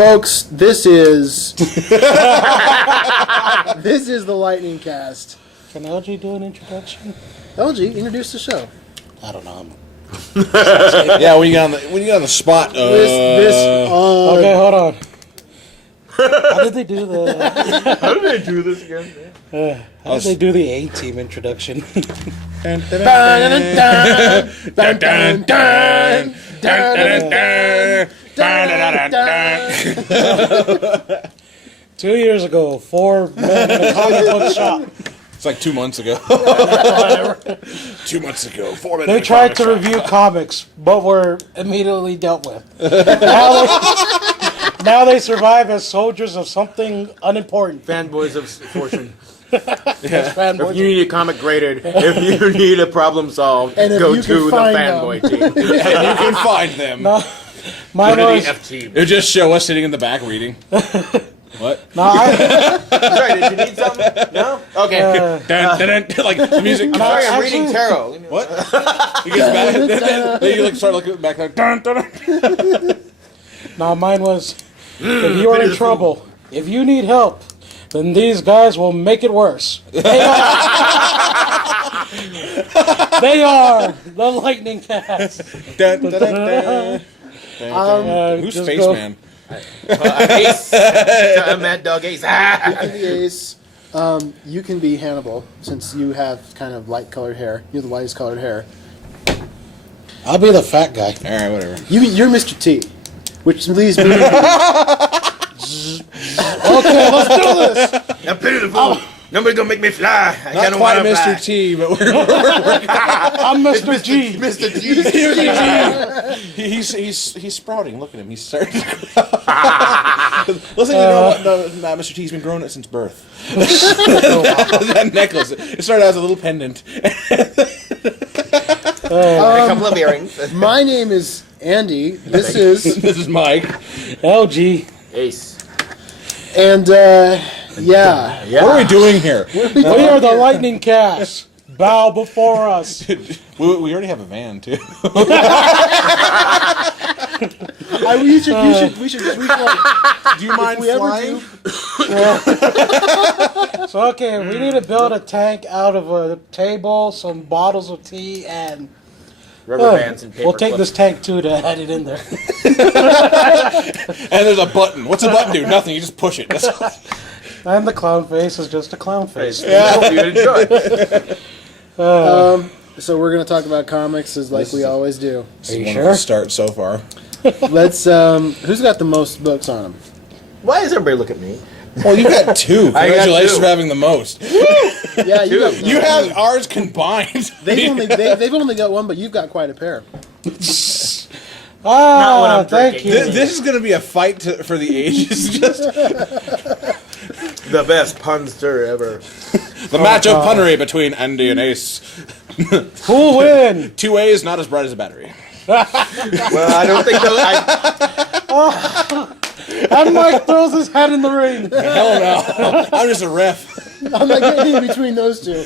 Folks, this is this is the Lightning Cast. Can LG do an introduction? LG, introduce the show. I don't know. Yeah, when you get on the spot. Okay, hold on. How did they do the? How did they do this again? How did they do the A-Team introduction? Dun, dun, dun, dun, dun, dun, dun, dun, dun. 2 years ago, 4 men in a comic book shop. It's like 2 months ago. 2 months ago, 4 minutes. They tried to review comics, but were immediately dealt with. Now they survive as soldiers of something unimportant. Fanboys of fortune. Fanboys. If you need a comic graded, if you need a problem solved, And if go you to can the find fanboy team. And you can find them. No, mine Go to was. the F team. It'll just show us sitting in the back reading. What? No, I, Sorry, did you need something? No? Okay. Dun, dun, dun, like the music. Sorry, I'm actually- reading tarot. What? You get back. Then you start looking back like dun, dun, dun. no, mine was. If you are in trouble, if you need help, then these guys will make it worse. They are the Lightning Cast. Dun, dun, dun, dun. Who's just Face go- Man? Ace. Mad Dog Ace. The Ace, you can be Hannibal since you have kind of light colored hair. You're the lightest colored hair. I'll be the fat guy. All right, whatever. You're Mr. T, which leaves me. Okay, let's do this. I'm pitiful. Nobody's gonna make me fly. I Not kinda quite wanna Mr. fly. T, but I'm Mr. G. Mr. G. he's sprouting. Look at him. He's starting. Listen, you know what? No, Mr. T's been growing it since birth. That necklace. It started as a little pendant. A couple of earrings. My name is Andy. This is This is Mike. LG. Ace. and yeah. What are we doing here? We are the Lightning Cast. Bow before us. We already have a van too. We should like, Do you mind we ever flying? So, okay, we need to build a tank out of a table, some bottles of tea, and Rubber bands and paper we'll take clips. this tank too to add it in there. And there's a button. What's a button do? Nothing. You just push it. That's all. And the clown face is just a clown face. I hope you enjoy it. So we're gonna talk about comics as like we always do. It's a you wonderful sure? start so far. Let's who's got the most books on them? Why does everybody look at me? Well, you got two. I got Congratulations two. for having the most. Yeah, you got. You have ours combined. They've only got one, but you've got quite a pair. Not when I'm Thank drinking. you. This is going to be a fight for the ages. Just The best punster ever. the matchup punnery between Andy and Ace. Who'll win? 2 A's not as bright as a battery. Well, I don't think those. And Mike throws his head in the ring. Hell no. I'm just a ref. I'm not getting in between those two.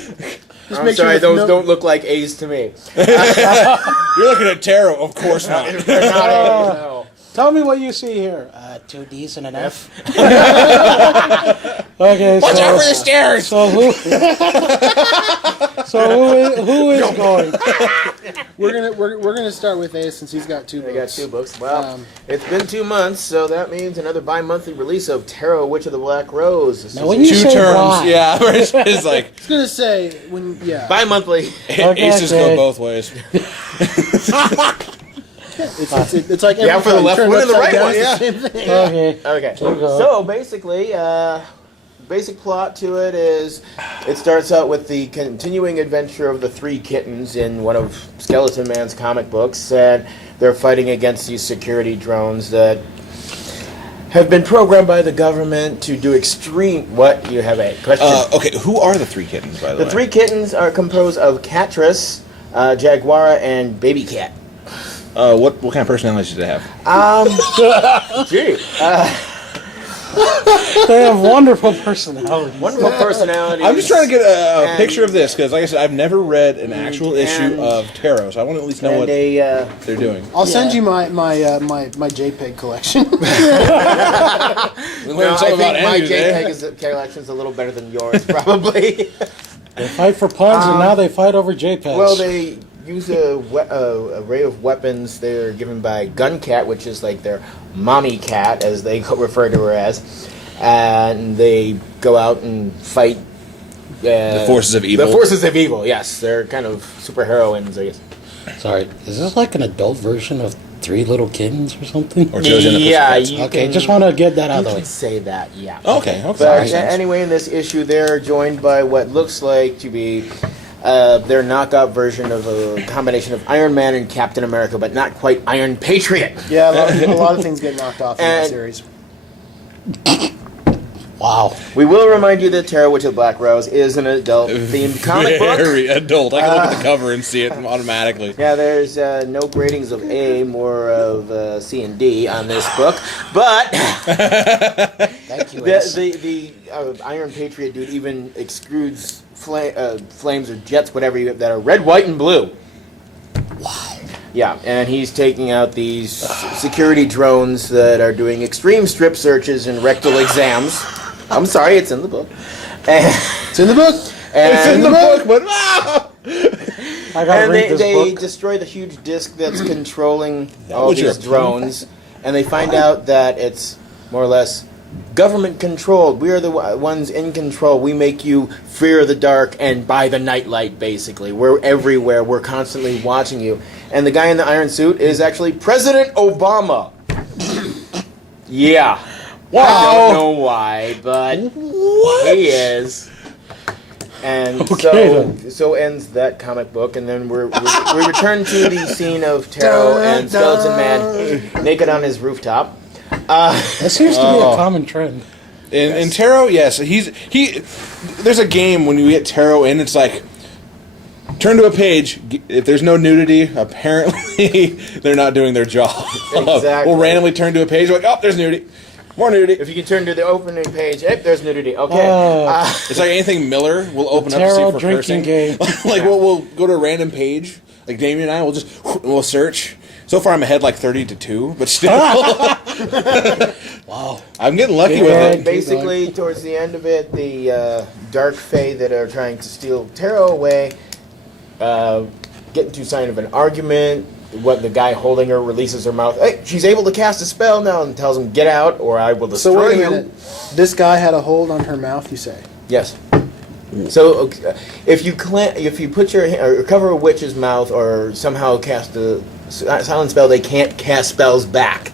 Just I'm make sure sorry, that those don't look like A's to me. You're looking at tarot. Of course not. They're not A's, no. Tell me what you see here. 2 D's and an F. Okay, Watch out for the stairs. so who? Who is going? We're gonna start with Ace since he's got two I books. got 2 books. Well, it's been 2 months, so that means another bi-monthly release of Tarot Witch of the Black Rose. This Now, is when a you 2 say terms. why? Yeah. It's like I was gonna say bi-monthly. aces go both ways. it's like Yeah, for the every left time you one and the turn right it one, upside yeah. down, it's the same thing. Okay. Okay. Keep going. So basically, basic plot to it is it starts out with the continuing adventure of the 3 kittens in one of Skeleton Man's comic books, and they're fighting against these security drones that have been programmed by the government to do extreme. What? You have a question? Okay, who are the 3 kittens, by the way? The 3 kittens are composed of Catress, Jaguara, and Baby Cat. What kind of personalities do they have? Gee, They have wonderful personalities. wonderful personalities. I'm just trying to get a And- picture of this, because like I said, I've never read an actual issue and- of tarot, so I want to at least know And what a they're doing. I'll send Yeah. you my JPEG collection. learned No, I something think about my Andy today. JPEG collection is a little better than yours, probably. They fight for puns, and now they fight over JPEGs. Well, they use a array of weapons. They're given by Guncat, which is like their mommy cat, as they refer to her as, and they go out and fight The forces of evil. The forces of evil. Yes, they're kind of superheroines, I guess. Sorry, is this like an adult version of Three Little Kittens or something? Or Josie and the Yeah, Pussycats. you Okay, can, just want to get that out you of the can way. say that. Yeah. Okay, okay. But Makes sense. anyway, in this issue, they're joined by what looks like to be their knockout version of a combination of Iron Man and Captain America, but not quite Iron Patriot. Yeah, a lot of things get knocked off in that And- series. Wow. We will remind you that Terror Witch of Black Rose is an adult-themed comic book. Very adult. I can look at the cover and see it automatically. Yeah, there's no gradings of A, more of C and D on this book, but Thank you, Ace. the Iron Patriot dude even extrudes flames or jets, whatever that are red, white, and blue. Wow. Yeah, and he's taking out these security drones that are doing extreme strip searches and rectal exams. I'm sorry, it's in the book. It's in the book. It's in the book, but I gotta And read this they book. destroy the huge disc that's controlling all was your these drones, and they find out that it's more or less government controlled. We are the ones in control. We make you fear the dark and buy the nightlight, basically. We're everywhere. We're constantly watching you. And the guy in the iron suit is actually President Obama. Yeah. I don't know why, but he is. And Okay, so ends that comic book, and then we return to the scene of Taro and Skeleton Man naked on his rooftop. That seems to be a common trend. in Tarot, yes, he. There's a game when you get Tarot in, it's like turn to a page. If there's no nudity, apparently they're not doing their job. Exactly. We'll randomly turn to a page like, oh, there's nudity, more nudity. If you can turn to the opening page, there's nudity. Okay. It's like anything Miller. We'll open up to see Tarot for drinking cursing. game. Like we'll go to a random page. Like Damien and I, we'll search. So far, I'm ahead like 30-2, but still, Wow. I'm getting lucky with Yeah. it. Basically, towards the end of it, the Dark Fae that are trying to steal Taro away get into sign of an argument. What the guy holding her releases her mouth. Hey, she's able to cast a spell now, and tells him, "Get out, or I will So destroy wait a you." minute. This guy had a hold on her mouth, you say? Yes. So if you put your or cover a witch's mouth or somehow cast a silent spell, they can't cast spells back.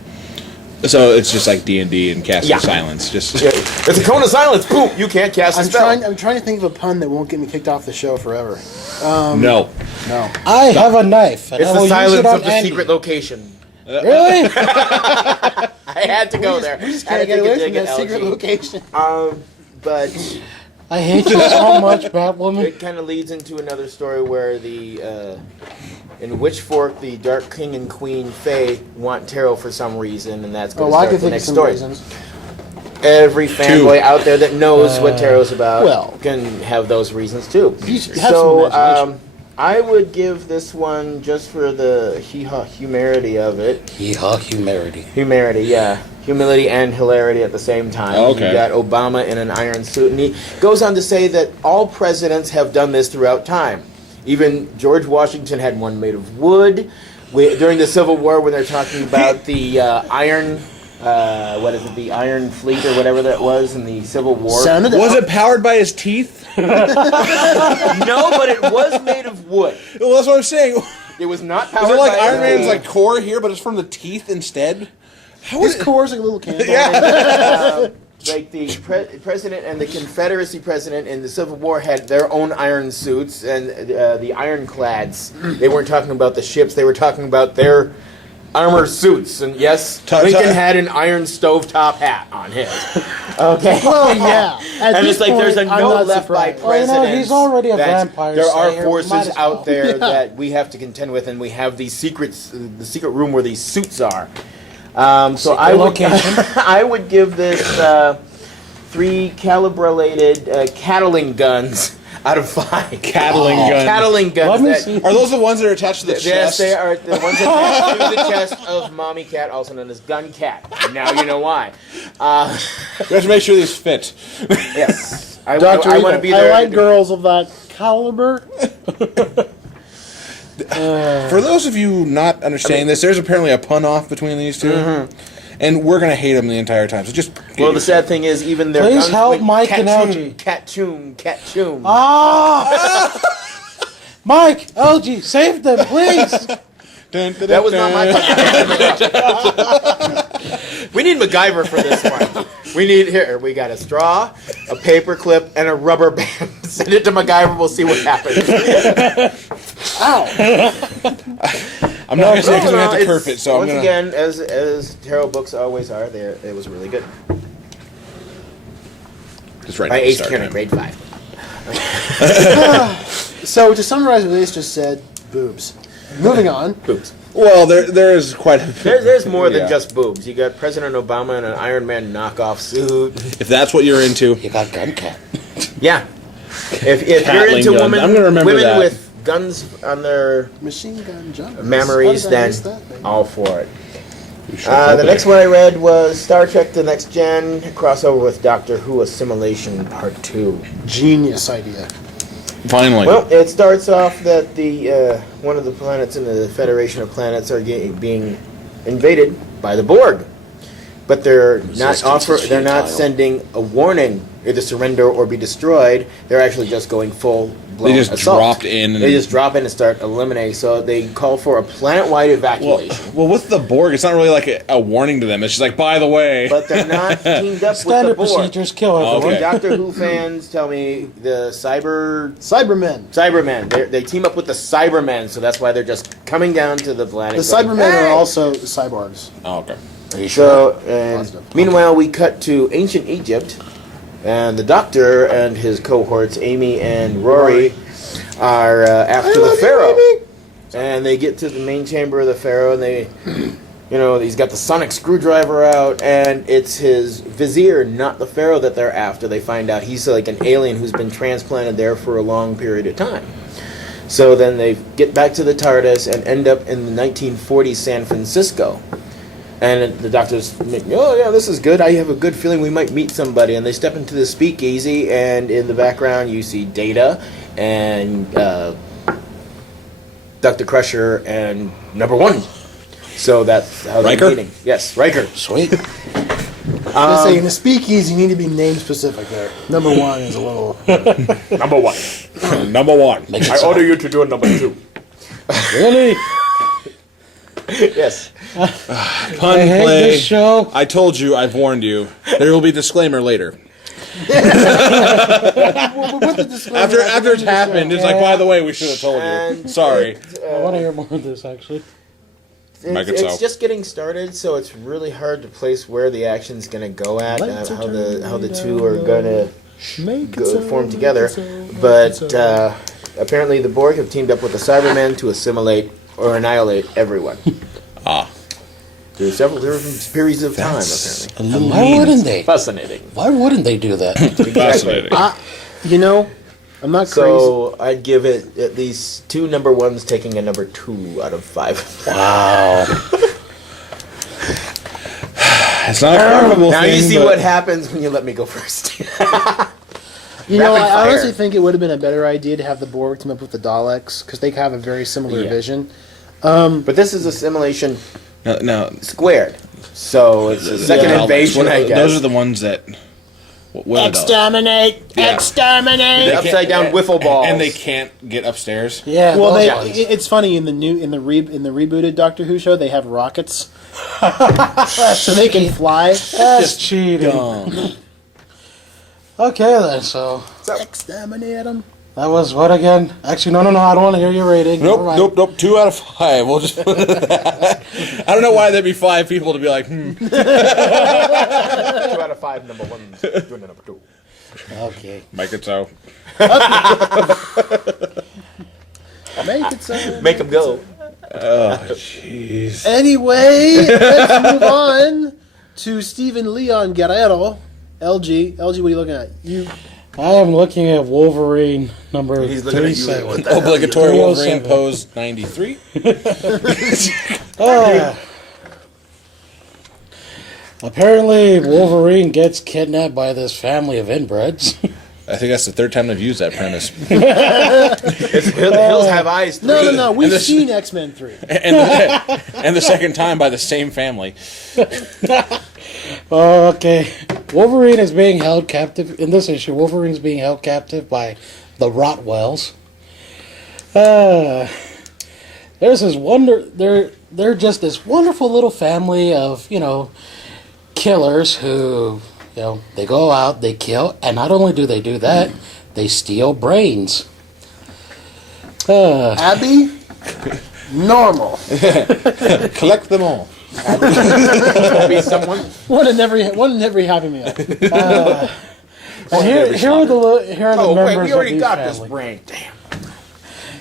So it's just like D&D and casting Yeah. silence. Just Yeah, it's a cone of silence. Boom! You can't cast a spell. I'm trying to think of a pun that won't get me kicked off the show forever. no. No. I have a knife, and It's I the will use silence it on of the Andy. secret location. Really? I had to go there. We just Had to can't get take a away dig from at that secret LG. location. But I hate you so much, Batwoman. it kind of leads into another story where in Witchfork, the Dark King and Queen Fae want Taro for some reason, and that's going Oh, to I start can the think of next some story. reasons. Every fanboy out there that knows what Taro's about well. can have those reasons too. Have some So imagination. I would give this one just for the humanity of it. Hee-haw, humanity. Humanity, yeah. Humility and hilarity at the same time. Okay. You got Obama in an iron suit, and he goes on to say that all presidents have done this throughout time. Even George Washington had one made of wood. During the Civil War, when they're talking about the iron, the Iron Fleet or whatever that was in the Civil War. Sounded Was it powered by his teeth? No, but it was made of wood. Well, that's what I'm saying. It was not Is powered it like by Iron Man's like core here, but it's from the teeth instead? How His is it? core's like a little candle. like the president and the Confederacy president in the Civil War had their own iron suits, and the ironclads. They weren't talking about the ships; they were talking about their armor suits. And yes, Lincoln had an iron stovetop hat on his. Okay. Well, yeah. At And this it's like there's a point, I'm note not left by surprised. Well, you know, presidents. he's already a that vampire There are slayer, forces might as well. out there that we have to contend with, and we have these secrets, the secret room where these suits are. So I would, location. I would give this 3 calibrated Catling guns out of 5. Cattling guns. Cattling guns. Let me that- see. Are those the ones that are attached to the Yes, chest? they are the ones attached to the chest of Mommy Cat, also known as Gun Cat. Now you know why. We have to make sure these fit. Yes. I Dr. want Evil, to be there. I like girls of that caliber. For those of you not understanding this, there's apparently a pun off between these two. And we're going to hate them the entire time. So just. Well, the sad thing is, even their Please guns help went Mike and cat-choom, LG. cat-choom, cat-choom. Ah! Mike, LG, save them, please. That was not my We need MacGyver for this one. We got a straw, a paper clip, and a rubber band. Send it to MacGyver, we'll see what happens. I'm not going to say it because we have to it's- kerf it, so I'm once going to. again, as tarot books always are, it was really good. Just right By now, Ace start Kenner, time. grade 5. So to summarize what Ace just said, boobs. Moving on. Boobs. Well, there is quite a bit. There's more than Yeah. just boobs. You got President Obama in an Iron Man knockoff suit. If that's what you're into. You got gun cat. Yeah. If you're Cattling into guns. I'm gonna remember women that. with guns on their Machine gun jumpers. memories, How did I then miss that thing? all for it. You should The hope next it. one I read was Star Trek The Next Gen, crossover with Doctor Who Assimilation Part 2. Genius idea. Finally. Well, it starts off that the one of the planets in the Federation of Planets are being invaded by the Borg, but they're they're not sending a warning, either surrender or be destroyed. They're actually just going full blown They just assault. dropped in and- They just drop in and start eliminating. So they call for a planet-wide evacuation. well, with the Borg, it's not really like a warning to them. It's just like, by the way. But they're not teamed up with the Standard Borg. procedures kill everyone. Okay. Doctor Who fans tell me the Cybermen. Cybermen. They team up with the Cybermen, so that's why they're just coming down to the planet. The going, Cybermen "Hey!" are also cyborgs. Oh, okay. So, and Positive. meanwhile, we cut to ancient Egypt, and the Doctor and his cohorts, Amy and Rory, are after the Pharaoh. And they get to the main chamber of the Pharaoh, and they, he's got the sonic screwdriver out, and it's his vizier, not the Pharaoh, that they're after. They find out he's like an alien who's been transplanted there for a long period of time. So then they get back to the TARDIS and end up in the 1940s San Francisco. And the Doctor's, oh yeah, this is good. I have a good feeling we might meet somebody. And they step into the speakeasy, and in the background you see Data and Dr. Crusher and Number One. So that's how they're Riker? meeting. Yes, Riker. Sweet. I say in the speakeasy, you need to be name specific there. Number one is a little. Number One. Number one. Makes it sound- you to do a Number Two. Really? Yes. Pun I hate play. this show. I told you, I've warned you. There will be disclaimer later. After it's happened, it's like, by the way, we should have told you. And Sorry. I want to hear more of this, actually. Make it It's so. just getting started, so it's really hard to place where the action's going to go at, how the two are going to form together. But apparently the Borg have teamed up with the Cybermen to assimilate or annihilate everyone. Through several different periods of time, apparently. Why wouldn't they? Fascinating. Why wouldn't they do that? Fascinating. I'm not So I'd give it at least 2 number ones, taking a number 2 out of 5. Wow. It's not a carnival Now thing, you see but what happens when you let me go first. crazy. Rapid I fire. honestly think it would have been a better idea to have the Borg team up with the Daleks because they have a very similar Yeah. vision. But this is assimilation No, squared. So it's a second Daleks. invasion, What- I guess. Those are the ones that. What are those? Exterminate! Yeah. Exterminate! The upside down wiffle balls. And they can't get upstairs. Yeah. Well, those they, ones. it's funny in the rebooted Doctor Who show they have rockets, so they can fly. That's cheating. Okay, then. So Exterminate them. that was what again? Actually, no. I don't want to hear your rating. Nope, All right. nope. 2 out of 5. We'll just. I don't know why there'd be 5 people to be like, 2 out of 5 number ones. Doing a number 2. Okay. make it so. Make it so. Make them go. Jeez. Anyway, let's move on to Stephen Leon Guerrero. LG, what are you looking at? I am looking at Wolverine number He's looking at you like, 37. what the hell? Obligatory Wolverine 307. pose 93. Apparently, Wolverine gets kidnapped by this family of inbreds. I think that's the third time they've used that premise. It's Hills Have Eyes 3. No. We've this- seen X-Men 3. and the second time by the same family. Okay. Wolverine is being held captive. In this issue, Wolverine's being held captive by the Rotwells. There's this they're just this wonderful little family of, killers who, they go out, they kill, and not only do they do that, they steal brains. Abby, normal. Collect them all. Be someone. One in every Happy Meal. And here are the Oh, wait, members we already of these got family. this brain. Damn.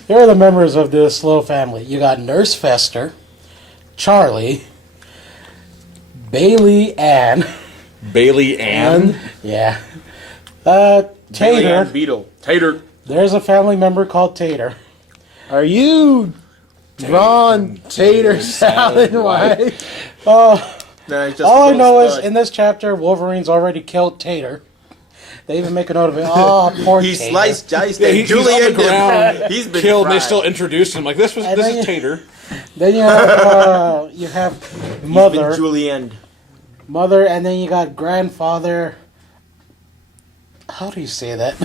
Here are the members of this little family. You got Nurse Fester, Charlie, Bailey Ann. yeah, Tater. Tater. Beetle. Tater. There's a family member called Tater. Are you Ron Tater Salad White? No, he's just All I a know little is spud. in this chapter, Wolverine's already killed Tater. They even make a note of it. Oh, poor He Tater. diced Yeah, and he's on Julian the ground, He's been killed, and they fried. still introduced him. Like, this And then is you- Tater. Then you have He's been mother, Julian. and then you got grandfather. How do you say that?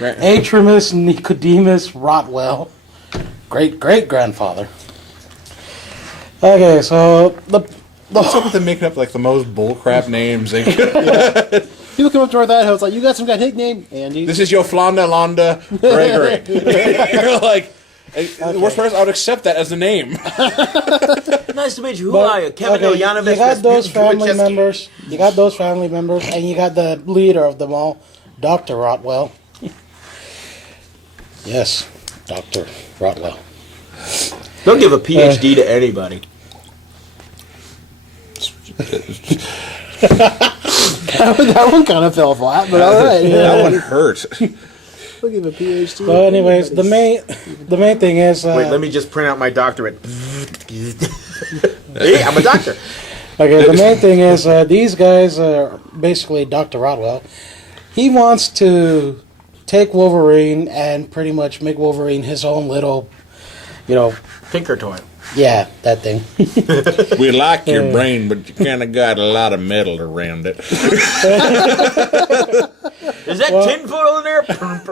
Right. Atramus Nicodemus Rotwell, great grandfather. Okay, so What's up with them making up, like, the most bullcrap names they could? People come up to that house like, you got some kind of nickname? Andy. This is your Flonda Londa Gregory. You're like, the worst part is I would accept that as the name. Nice to meet you. Who But, are you? Kevin okay, Ilyanovich you got those Rasputin family Wojcicki. members. You got those family members, and you got the leader of them all, Dr. Rotwell. Yes, Dr. Rotwell. Don't give a PhD to anybody. That one kind of fell flat, but all right. That one hurt. We'll give a PhD. So, anyways, the main thing is. Wait, let me just print out my doctorate. Hey, I'm a doctor. Okay, the main thing is these guys are basically Dr. Rodwell. He wants to take Wolverine and pretty much make Wolverine his own little, Tinker toy. yeah, that thing. We like your brain, but you kind of got a lot of metal around it. Is that tinfoil in there?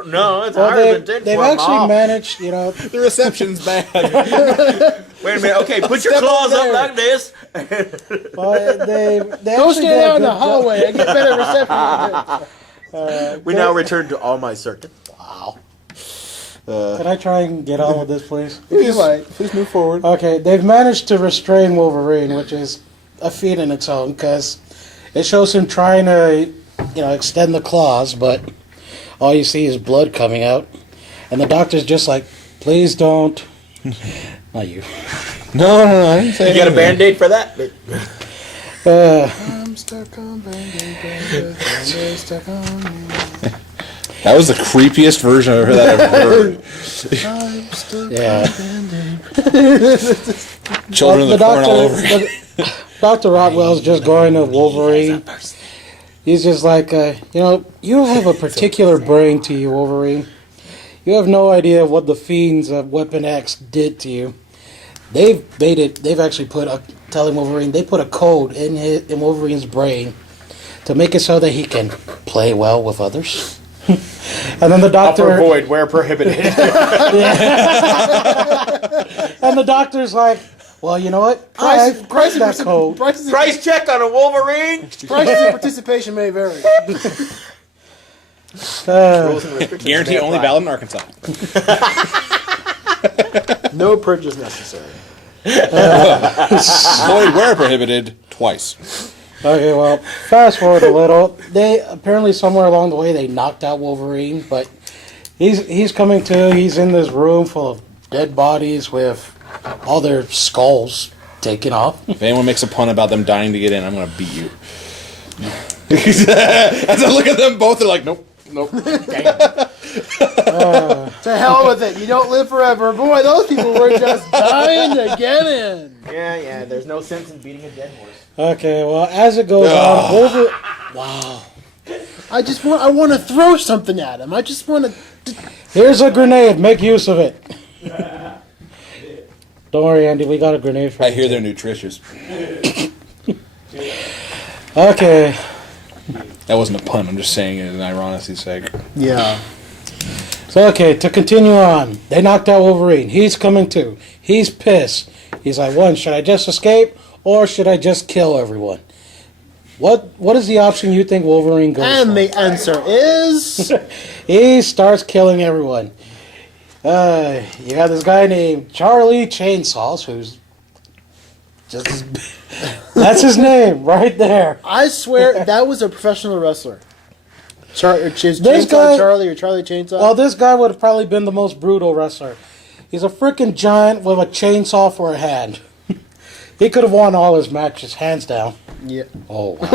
No, it's Well, harder than they've tinfoil. actually Ma. managed, The reception's bad. Wait a minute. Okay, put your Step claws up up there. like this. well, they Go actually stand did a out in the good job. hallway. I get better reception. We now return to all my circuit. Wow. Can I try and get on with this, please? Please move forward. Okay, they've managed to restrain Wolverine, which is a feat in its own, because it shows him trying to, extend the claws, but all you see is blood coming out. And the doctor's just like, please don't. Not you. No, I didn't say You got a Band-Aid for that? I'm stuck on Band-Aid, stuck on you. That was the creepiest version of that I've heard. I'm stuck Yeah. on Band-Aid. Children of the corn all over again. Dr. Rotwell's just going to Wolverine. He's just like, you have a particular brain to you, Wolverine. You have no idea what the fiends of Weapon X did to you. They've actually telling Wolverine, they put a code in Wolverine's brain to make it so that he can play well with others. And then the doctor, Upper void where prohibited. and the doctor's like, well, you know what? I've cracked that code. Prices Price check on a Wolverine. of participation may vary. Rules and restrictions Guarantee may only apply. valid in Arkansas. No purchase necessary. Void where prohibited twice. Okay, well, fast forward a little. They apparently somewhere along the way they knocked out Wolverine, but he's coming to. He's in this room full of dead bodies with all their skulls taken off. If anyone makes a pun about them dying to get in, I'm gonna beat you. As I look at them both, they're like, nope. Nope. To hell with it. You don't live forever. Boy, those people were just dying to get in. Yeah. There's no sense in beating a dead horse. Okay, well, as it goes on, Wow. I want to throw something at him. I just want to. Here's a grenade. Make use of it. Don't worry, Andy. We got a grenade for I you. hear they're nutritious. Okay. That wasn't a pun. I'm just saying it in ironity's sake. Yeah. So, okay, to continue on. They knocked out Wolverine. He's coming too. He's pissed. He's like, one, should I just escape or should I just kill everyone? What is the option you think Wolverine goes for? And the answer is. He starts killing everyone. You have this guy named Charlie Chainsaws, who's just... That's his name, right there. I swear that was a professional wrestler. This Chainsaw guy- Charlie or Charlie Chainsaw? Well, this guy would have probably been the most brutal wrestler. He's a freaking giant with a chainsaw for a hand. He could have won all his matches, hands down. Yeah. Oh, wow.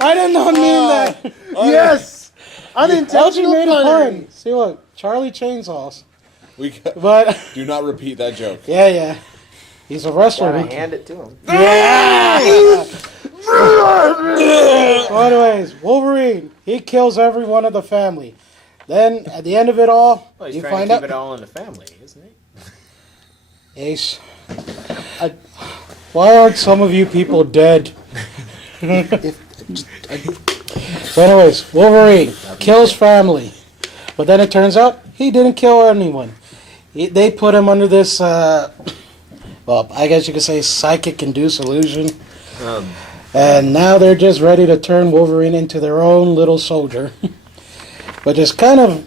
I did not mean that. Yes! Elgin Unintentional made a punning. pun. See, look, Charlie Chainsaws. We got, But, do not repeat that joke. yeah. He's a wrestler. Gotta hand it to him. So anyways, Wolverine, he kills every one of the family. Then, at the end of it all, Well, he's you trying find to keep out... it all in the family, isn't he? Ace. Why aren't some of you people dead? So anyways, Wolverine kills family. But then it turns out he didn't kill anyone. They put him under this, well, I guess you could say psychic-induced illusion. And now they're just ready to turn Wolverine into their own little soldier. Which is kind of,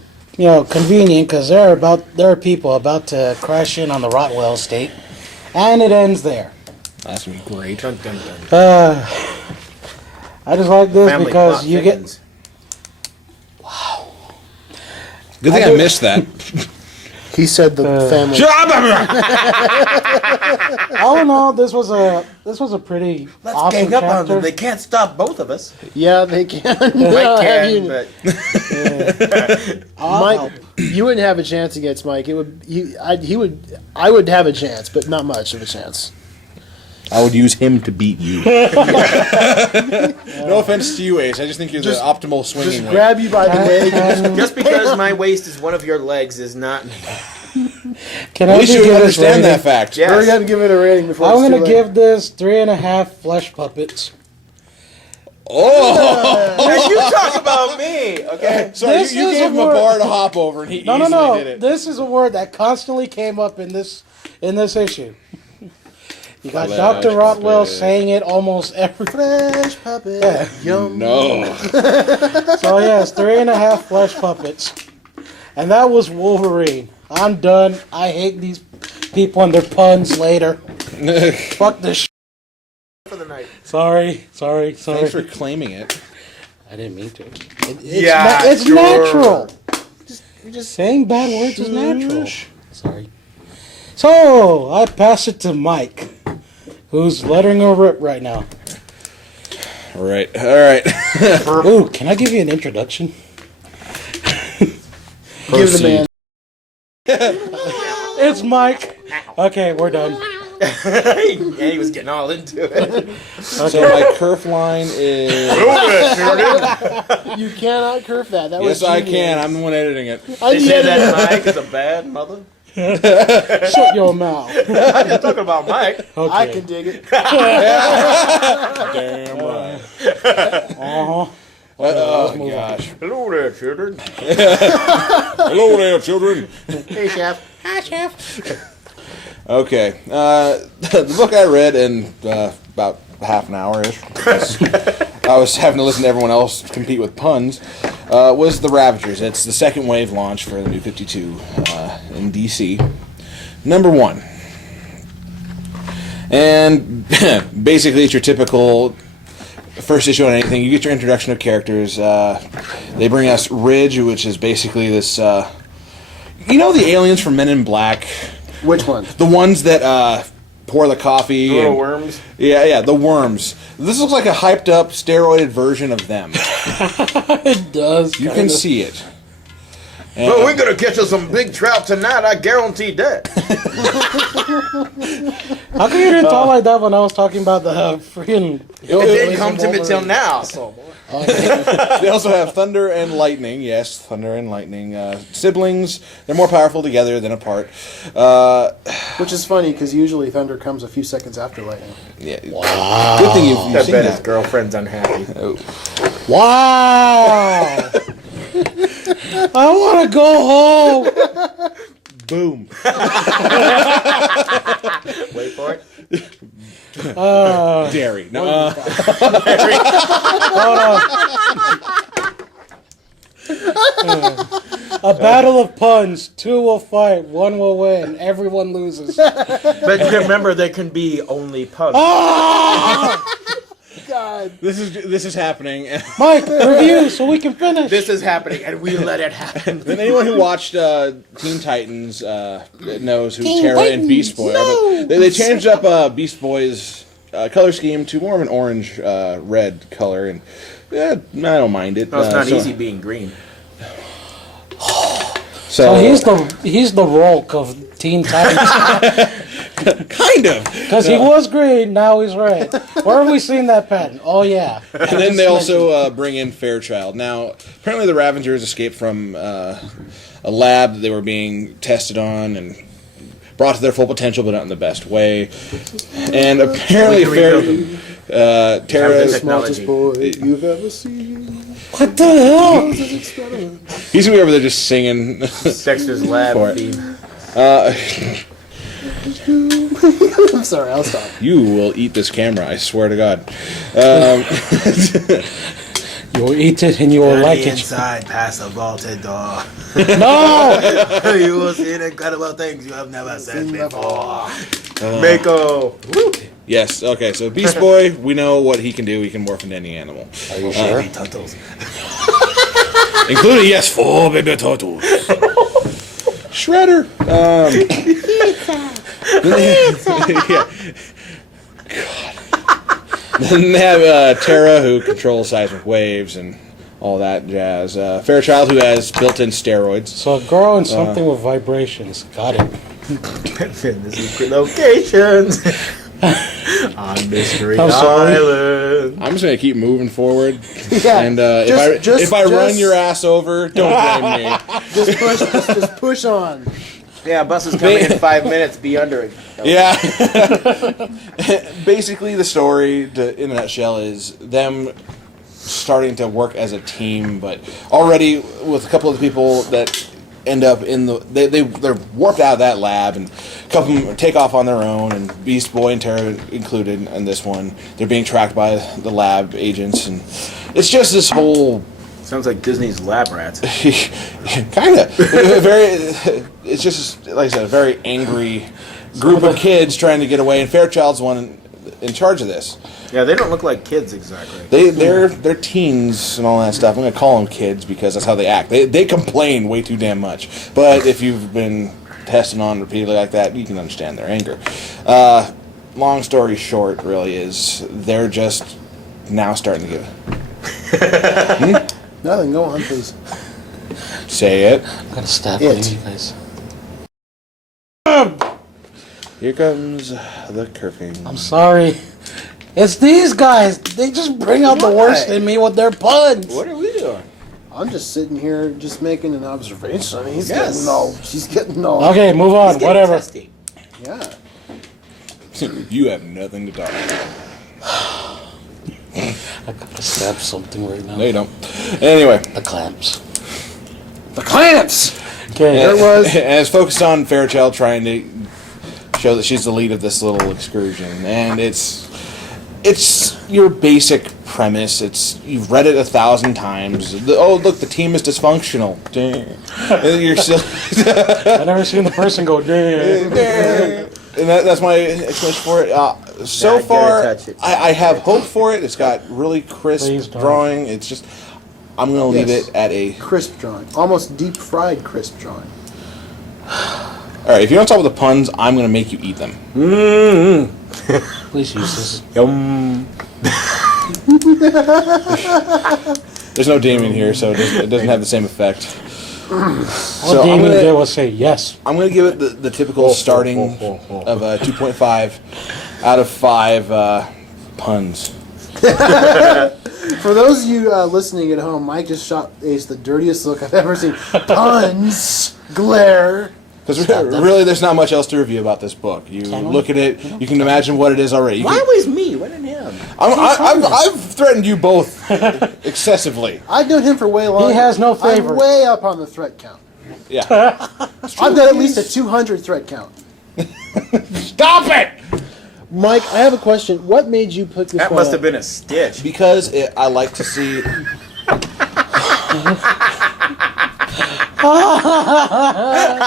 convenient because there are people about to crash in on the Rotwell estate. And it ends there. That's gonna be great. Dun, dun, dun. I just like this Family because plot you get... thickens. Good thing I missed that. He said the family. All in all, this was a pretty Let's awesome gang up on chapter. them. They can't stop both of us. Yeah, they can. Mike Have can, you- but Mike, you wouldn't have a chance against Mike. I would have a chance, but not much of a chance. I would use him to beat you. No offense to you, Ace. I just think you're the optimal swinging Just weight. grab you by the leg. And just because my waist is one of your legs is not. Can At I least just you give would this understand rating? that fact. Yes. Hurry up and give it a rating before I'm it's gonna too late. give this 3.5 flesh puppets. Oh! And you talk about me, okay? So This you is gave a him a word- bar to hop over, and he No, easily did it. This is a word that constantly came up in this issue. You got Flesh Dr. Rotwell puppet. saying it almost every. Fresh puppet. Yum. No. So yes, 3.5 flesh puppets, and that was Wolverine. I'm done. I hate these people and their puns later. Fuck this. For the night. Sorry. Thanks for claiming it. I didn't mean to. Yeah, It's sure. natural. Just saying bad words is natural. Sorry. So I pass it to Mike, who's letting her rip right now. All right. Ooh, can I give you an introduction? Give the man. It's Mike. Okay, we're done. And he was getting all into it. So my curve line is. You cannot curve that. That was Yes, I genius. can. I'm the one editing it. I They did say it. that Mike is a bad mother. Shut your mouth. I'm talking about Mike. Okay. I can dig it. Damn right. Uh-huh. Oh gosh. Hello there, children. Hello there, children. Hey, chef. Okay. The book I read in about half an hour-ish, I was having to listen to everyone else compete with puns, was The Ravagers. It's the second wave launch for the New 52 in DC. Number 1. And basically it's your typical first issue on anything. You get your introduction of characters. They bring us Ridge, which is basically this... the aliens from Men in Black... Which one? The ones that pour the coffee. Little and- worms. Yeah, the worms. This looks like a hyped up, steroided version of them. It does. You can see it. And- Well, we're gonna catch us some big trout tonight. I guarantee that. How come you didn't talk like that when I was talking about the freaking? It didn't come to me till now. So. They also have thunder and lightning. Yes, thunder and lightning. Siblings. They're more powerful together than apart. Which is funny because usually thunder comes a few seconds after lightning. Yeah. Wow. Good thing you've I seen bet his that. girlfriend's unhappy. Wow! I want to go home. Boom. Wait for it. Dairy. No. A battle of puns. 2 will fight. 1 will win. Everyone loses. But remember, there can be only puns. God. This is happening. Mike, review so we can finish. This is happening, and we let it happen. And anyone who watched Teen Titans knows who Terra and Beast Boy are. But they changed up Beast Boy's color scheme to more of an orange red color, and I don't mind it. No, it's not so- easy being green. So he's the Rolk of Teen Titans. kind of. Because he was green, now he's red. Where have we seen that pattern? Oh, yeah. And then they also bring in Fairchild. Now, apparently the Ravengers escaped from a lab that they were being tested on and brought to their full potential, but not in the best way. And apparently Terra... Smartest boy you've ever seen. What the hell? He's going to be over there just singing. Dexter's lab For it. theme. I'm sorry, I'll stop. You will eat this camera, I swear to God. You will eat it and you will like it. Inside, past the vaulted door. No! You will see incredible things you have never seen before. Mako. Yes, okay, so Beast Boy, we know what he can do. He can morph into any animal. Are you sure? Turtles. Including, yes, 4 baby turtles. Shredder. Yeah. God. Then they have Terra, who controls seismic waves and all that jazz. Fairchild, who has built-in steroids. So a girl and something with vibrations. Got it. The secret locations on Mystery I'm sorry. Island. I'm just gonna keep moving forward, Yeah, and if I run just- your ass over, don't blame me. Just push on. Yeah, bus is coming in 5 minutes. Be under it. Yeah. Basically, the story, in a nutshell, is them starting to work as a team, but already with a couple of the people that end up in the... They're warped out of that lab, and a couple of them take off on their own, and Beast Boy and Terra included in this one. They're being tracked by the lab agents, and it's just this whole... Sounds like Disney's Lab Rats. kind of. It's just, like I said, a very angry group of kids trying to get away, and Fairchild's one in charge of this. Yeah, they don't look like kids exactly. They're teens and all that stuff. I'm gonna call them kids because that's how they act. They complain way too damn much. But if you've been tested on repeatedly like that, you can understand their anger. Long story short, really, is they're just now starting to get... Nothing, go on, please. Say it. I'm gonna stab It. you guys. Here comes the curving. I'm sorry. It's these guys. They just bring out the worst in me with their puns. What are we doing? I'm just sitting here, just making an observation. He's Yes. getting all. She's getting all. Okay, move on. Whatever. Testy. Yeah. You have nothing to talk about. I gotta stab something right now. No, you don't. Anyway. The clamps. The clamps. Okay. There it was. And it's focused on Fairchild trying to show that she's the lead of this little excursion, and it's your basic premise. You've read it 1,000 times. Look, the team is dysfunctional. Dang. And you're still, I've never seen the person go, damn. and that's my explanation for it. So Nah, gotta far, touch it. I have hope for it. It's got really crisp Please don't. drawing. It's just I'm gonna leave Yes. it at a. Crisp drawing. Almost deep fried crisp drawing. All right, if you don't stop with the puns, I'm gonna make you eat them. Please use this. Yum. There's no Damien here, so it doesn't have the same effect. All Damien did was say yes. I'm gonna give it the typical starting of a 2.5 out of 5 puns. For those of you listening at home, Mike just shot Ace the dirtiest look I've ever seen. Puns, glare. Because really, there's not much else to review about this book. You look at it, you can imagine what it is already. Why always me? Why didn't him? I've threatened you both excessively. I've known him for way longer. He has no I'm favorites. way up on the threat count. Yeah. I've got at least a 200 threat count. Stop it! Mike, I have a question. What made you put this That one must up? have been a stitch. Because I like to see.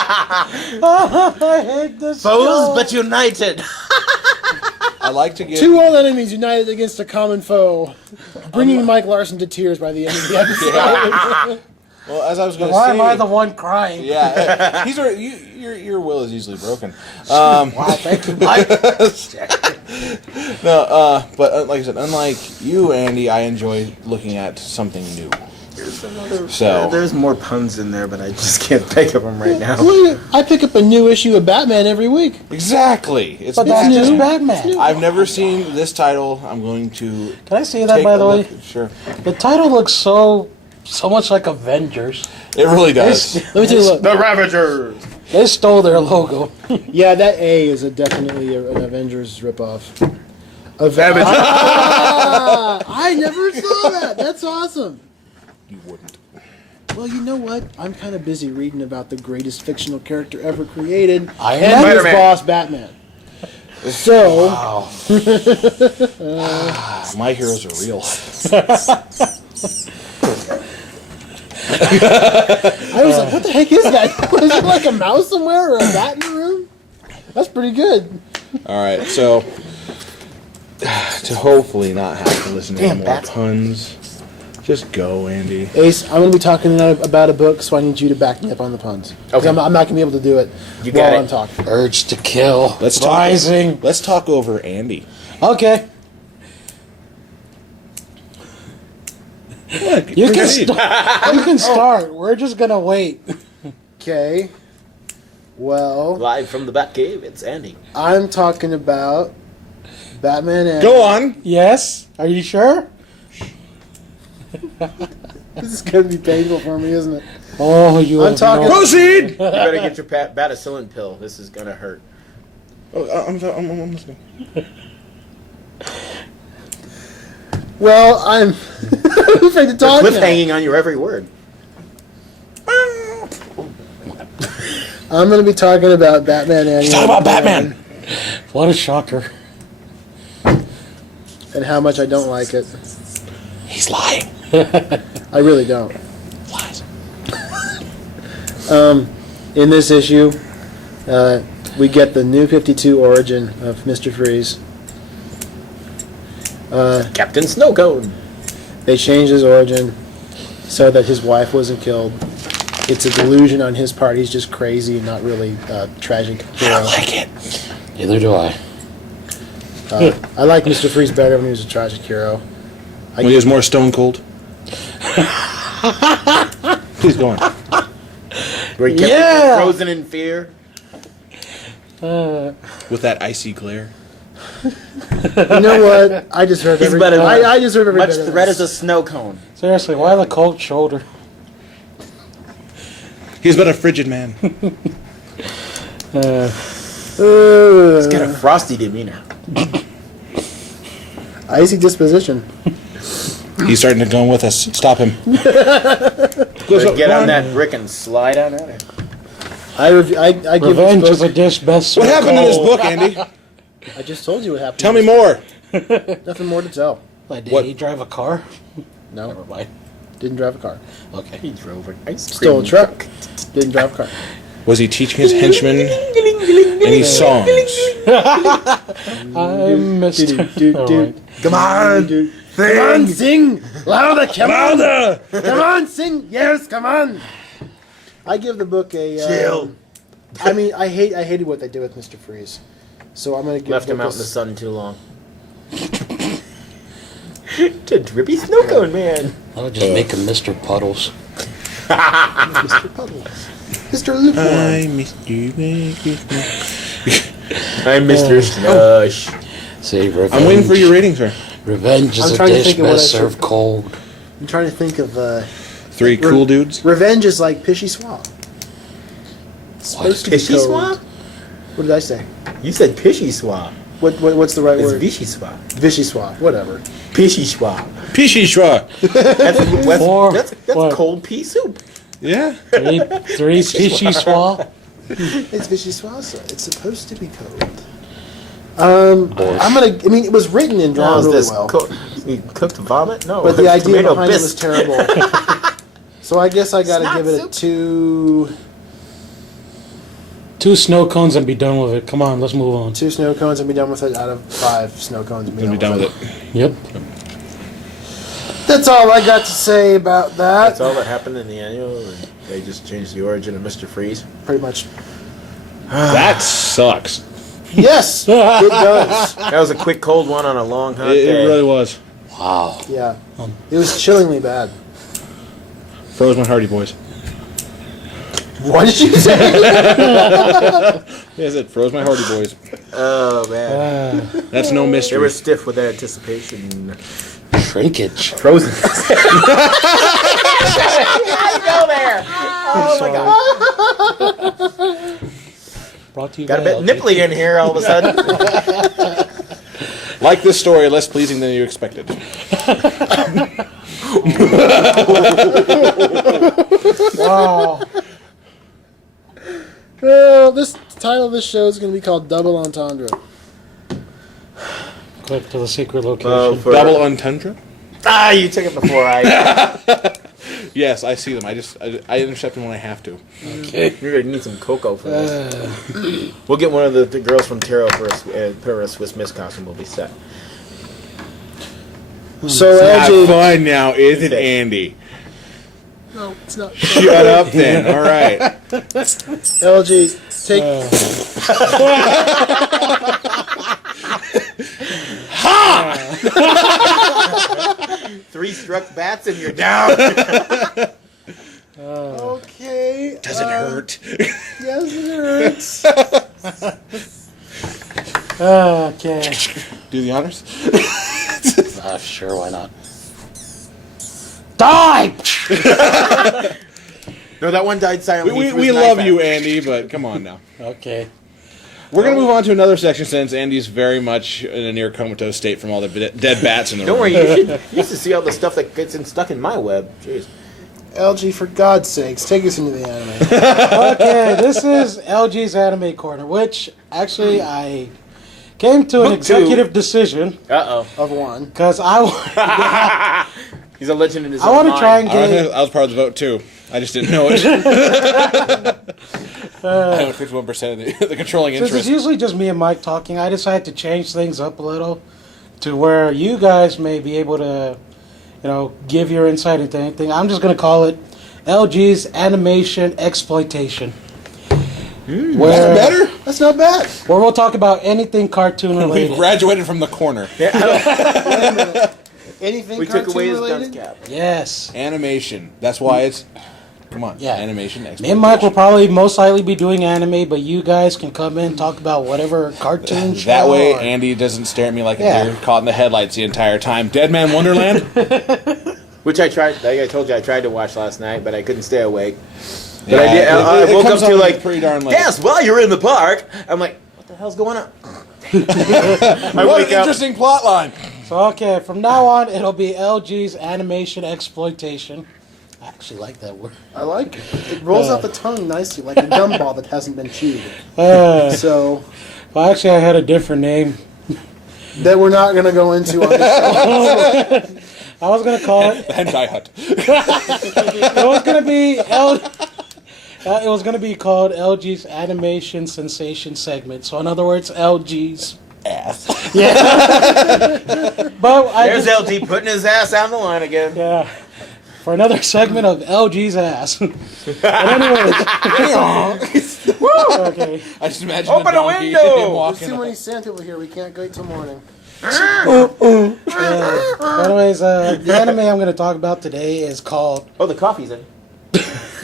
I hate this. Foes but united. I like to give. Two old enemies united against a common foe, bringing Mike Larson to tears by the end of the episode. Well, as I was going to Why say. am I the one crying? Yeah, your will is easily broken. Wow, thank you, Mike. No, but like I said, unlike you, Andy, I enjoy looking at something new. So There's more puns in there, but I just can't think of them right now. I pick up a new issue of Batman every week. exactly, it's But that's new. just Batman. I've never seen this title. I'm going to. Can I say that, take by a the way? look. Sure, The title looks so much like Avengers. it really does. Let me take a look. The Ravagers. They stole their logo. Yeah, that A is definitely an Avengers ripoff. Avengers. I never saw that. That's awesome. You wouldn't. Well, you know what? I'm kind of busy reading about the greatest fictional character ever created, Iron and his Spider-Man. boss, Batman. So, My heroes are real. I was like, what the heck is that? Was it like a mouse somewhere or a bat in the room? That's pretty good. All right, so to hopefully not have to listen to any more bats. puns, just go, Andy. Ace, I'm going to be talking about a book, so I need you to back me up on the puns. 'Cause Okay. I'm not going to be able to do it You got while it. I'm talking. Urge to kill. Let's talk. Rising. Let's talk over Andy. Okay. Look, You can, proceed. you can start. We're just going to wait. Okay. Well, Live from the Batcave, it's Andy. I'm talking about Batman and... Go on. Yes? Are you sure? This is going to be painful for me, isn't it? Oh, you I'm have talking- no- Proceed. You better get your Batacillin pill. This is gonna hurt. Oh, I'm listening. Well, I'm afraid to talk now. Cliffhanging on your every word. I'm going to be talking about Batman and... Talk about Batman. What a shocker. And how much I don't like it. He's lying. I really don't. Lies. In this issue, we get the New 52 origin of Mr. Freeze. Captain Snowcone. They changed his origin so that his wife wasn't killed. It's a delusion on his part. He's just crazy and not really tragic hero. I like it. Neither do I. I like Mr. Freeze better when he was a tragic hero. When he was more stone cold. Please go on. Where he kept Yeah. people frozen in fear. With that icy glare. You know what? I deserve He's every. better than I deserve every much bit of threat this. as a snow cone. Seriously, why the cold shoulder? He's but a frigid man. He's got a frosty demeanor. Icy disposition. He's starting to go with us. Stop him. Better get on that brick and slide on out it. I give Revenge this is a book, dish best What served happened in this cold. book, Andy? I just told you what happened. Tell me more. Nothing more to tell. Wait, did What- he drive a car? No, Never mind. didn't drive a car. Okay. He drove an ice cream Stole a truck. Didn't drive a car. Was he teaching his henchmen any songs? I'm Mr. Do, All do, right. Come on, do. Come on, sing louder. Come on, come on, sing. Yes, come on. I give the book a Chill. I mean, I hated what they did with Mr. Freeze. So I'm gonna give Left him out in the Lucas- sun too long. To drippy snow cone man. I would just make him Mr. Puddles. Mr. Puddles. Mr. Lukewarm. I'm Mr. Slush. See, revenge. I'm waiting for your rating, sir. Revenge is I'm a trying to dish think of what best I should- served cold. I'm trying to think of 3 cool dudes. revenge is like Pishy Swamp. It's supposed to be Pishy cold. swamp? What did I say? You said pishy swamp. What's the right It's word? vishy swamp. Vishy Swamp. Whatever. Pishy swamp. Pishy schwa. That's What? cold pea soup. Yeah. Three fishy swamp. It's Vishy Swamp. So it's supposed to be cold. I mean, it was written and drawn really well, Cooked vomit? No. but the it's idea tomato behind it was bisque. terrible. So I guess I gotta Snot give it a soup. 2. 2 snow cones and be done with it. Come on, let's move on. 2 snow cones and be done with it out of 5 snow cones and Gonna be done with it. Yep. That's all I got to say about that. That's all that happened in the annual, and they just changed the origin of Mr. Freeze. Pretty much. That sucks. Yes, it does. That was a quick cold one on a long hot It day. really was. Wow. Yeah, it was chillingly bad. Froze my Hardy Boys. What did you say? Yes, it froze my Hardy Boys. Oh man, That's no they mystery. were stiff with anticipation. Shrinkage. Frozen. Go there. Oh my god. Brought to you Got a by bit LG. nipply in here all of a sudden. Like this story, less pleasing than you expected. Wow. Well, this title of this show is going to be called Double Entendre. Click to the secret location. Double Untundra? Ah, you took it before I. Yes, I see them. I intercept them when I have to. You're gonna need some cocoa for this. We'll get one of the girls from Tarot for put her in a Swiss Miss costume. We'll be set. So, Not LG. fun now, is it, Andy? No, it's not. Shut up then. All right. LG, take. Three struck bats and you're down. Okay. Does it hurt? Yes, it hurts. Okay. Do the honors? Sure, why not? Die! No, that one died silently. We He threw his love knife you, at Andy, but come on now. Okay. We're going to move on to another section since Andy's very much in a near comatose state from all the dead bats in the room. Don't worry, you used to see all the stuff that gets stuck in my web. Jeez. LG, for God's sakes, take us into the anime. Okay, this is LG's Anime Corner, which actually I came to an Book two. executive decision Uh Of one. because oh. He's a legend in his I own want to mind. try and get. I was part of the vote too. I just didn't know it. I have 51% of the controlling Since it's interest. usually just me and Mike talking, I decided to change things up a little to where you guys may be able to, give your insight into anything. I'm just going to call it LG's Animation Exploitation. Where, Better? That's not bad. where we'll talk about anything cartoon We've related. graduated from the corner. Anything We took cartoon away his related? dunce cap. Yes. Animation. That's why it's. Come on. Yeah. Animation. Me and Mike will probably most likely be doing anime, but you guys can come in and talk about whatever cartoon show. That way, or- Andy doesn't stare at me like Yeah. a deer caught in the headlights the entire time. Dead Man Wonderland? Which I tried. Like I told you, I tried to watch last night, but I couldn't stay awake. But Yeah, I did. I it woke up comes to on like pretty darn late. Yes, while you're in the park. I'm like, what the hell's going on? I What wake an up. interesting plot line. So, okay, from now on, it'll be LG's Animation Exploitation. I actually like that word. I like it. It rolls off the tongue nicely, like a gumball that hasn't been chewed. So, Well, actually, I had a different name. that we're not going to go into on this show. I was gonna call it. The Hentai Hut. It was gonna be it was gonna be called LG's Animation Sensation Segment. So, in other words, LG's. Ass. But I There's just, LG putting his ass on the line again. yeah. for another segment of LG's ass. But anyways, okay. I just imagine Open a the donkey window! There's walking too up. many sand people here. We can't wait till morning. Anyways, the anime I'm going to talk about today is called. Oh, the coffee's in.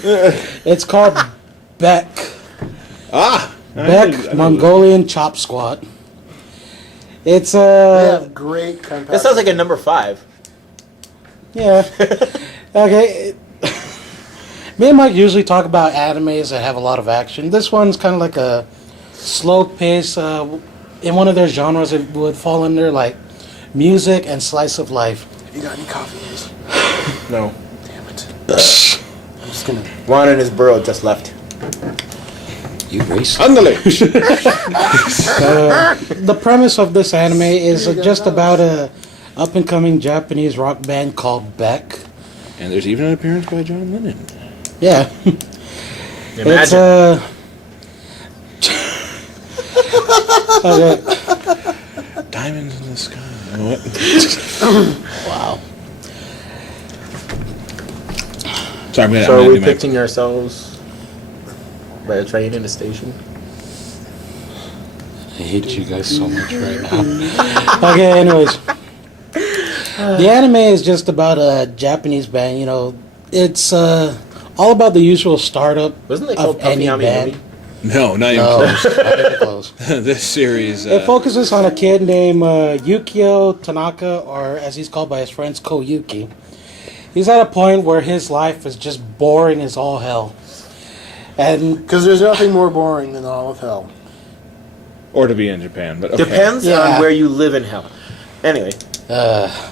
It's called Beck. Beck Mongolian Chop Squat. It's They have great compact. That sounds like a number 5. yeah. Okay. Me and Mike usually talk about animes that have a lot of action. This one's kind of like a slow pace. In one of their genres, it would fall under like music and slice of life. You got any coffee? Ace? No. Damn it. I'm just gonna. Juan and his burro just left. You racist. Andale. The premise of this anime is just about a up and coming Japanese rock band called Beck. And there's even an appearance by John Lennon. Yeah. It's Imagine. okay. Diamonds in the sky. What? Wow. Sorry, I'm gonna So are do we my- picturing ourselves by a train in a station? I hate you guys so much right now. Okay, anyways. The anime is just about a Japanese band, you know. It's all about the usual startup Wasn't it of called any Puffy band. Movie? No, not even No, close. not even close. This series. It focuses on a kid named Yukio Tanaka, or as he's called by his friends, Koyuki. He's at a point where his life is just boring as all hell. And Because there's nothing more boring than all of hell. Or to be in Japan, but okay. Depends Yeah. on where you live in hell. Anyway,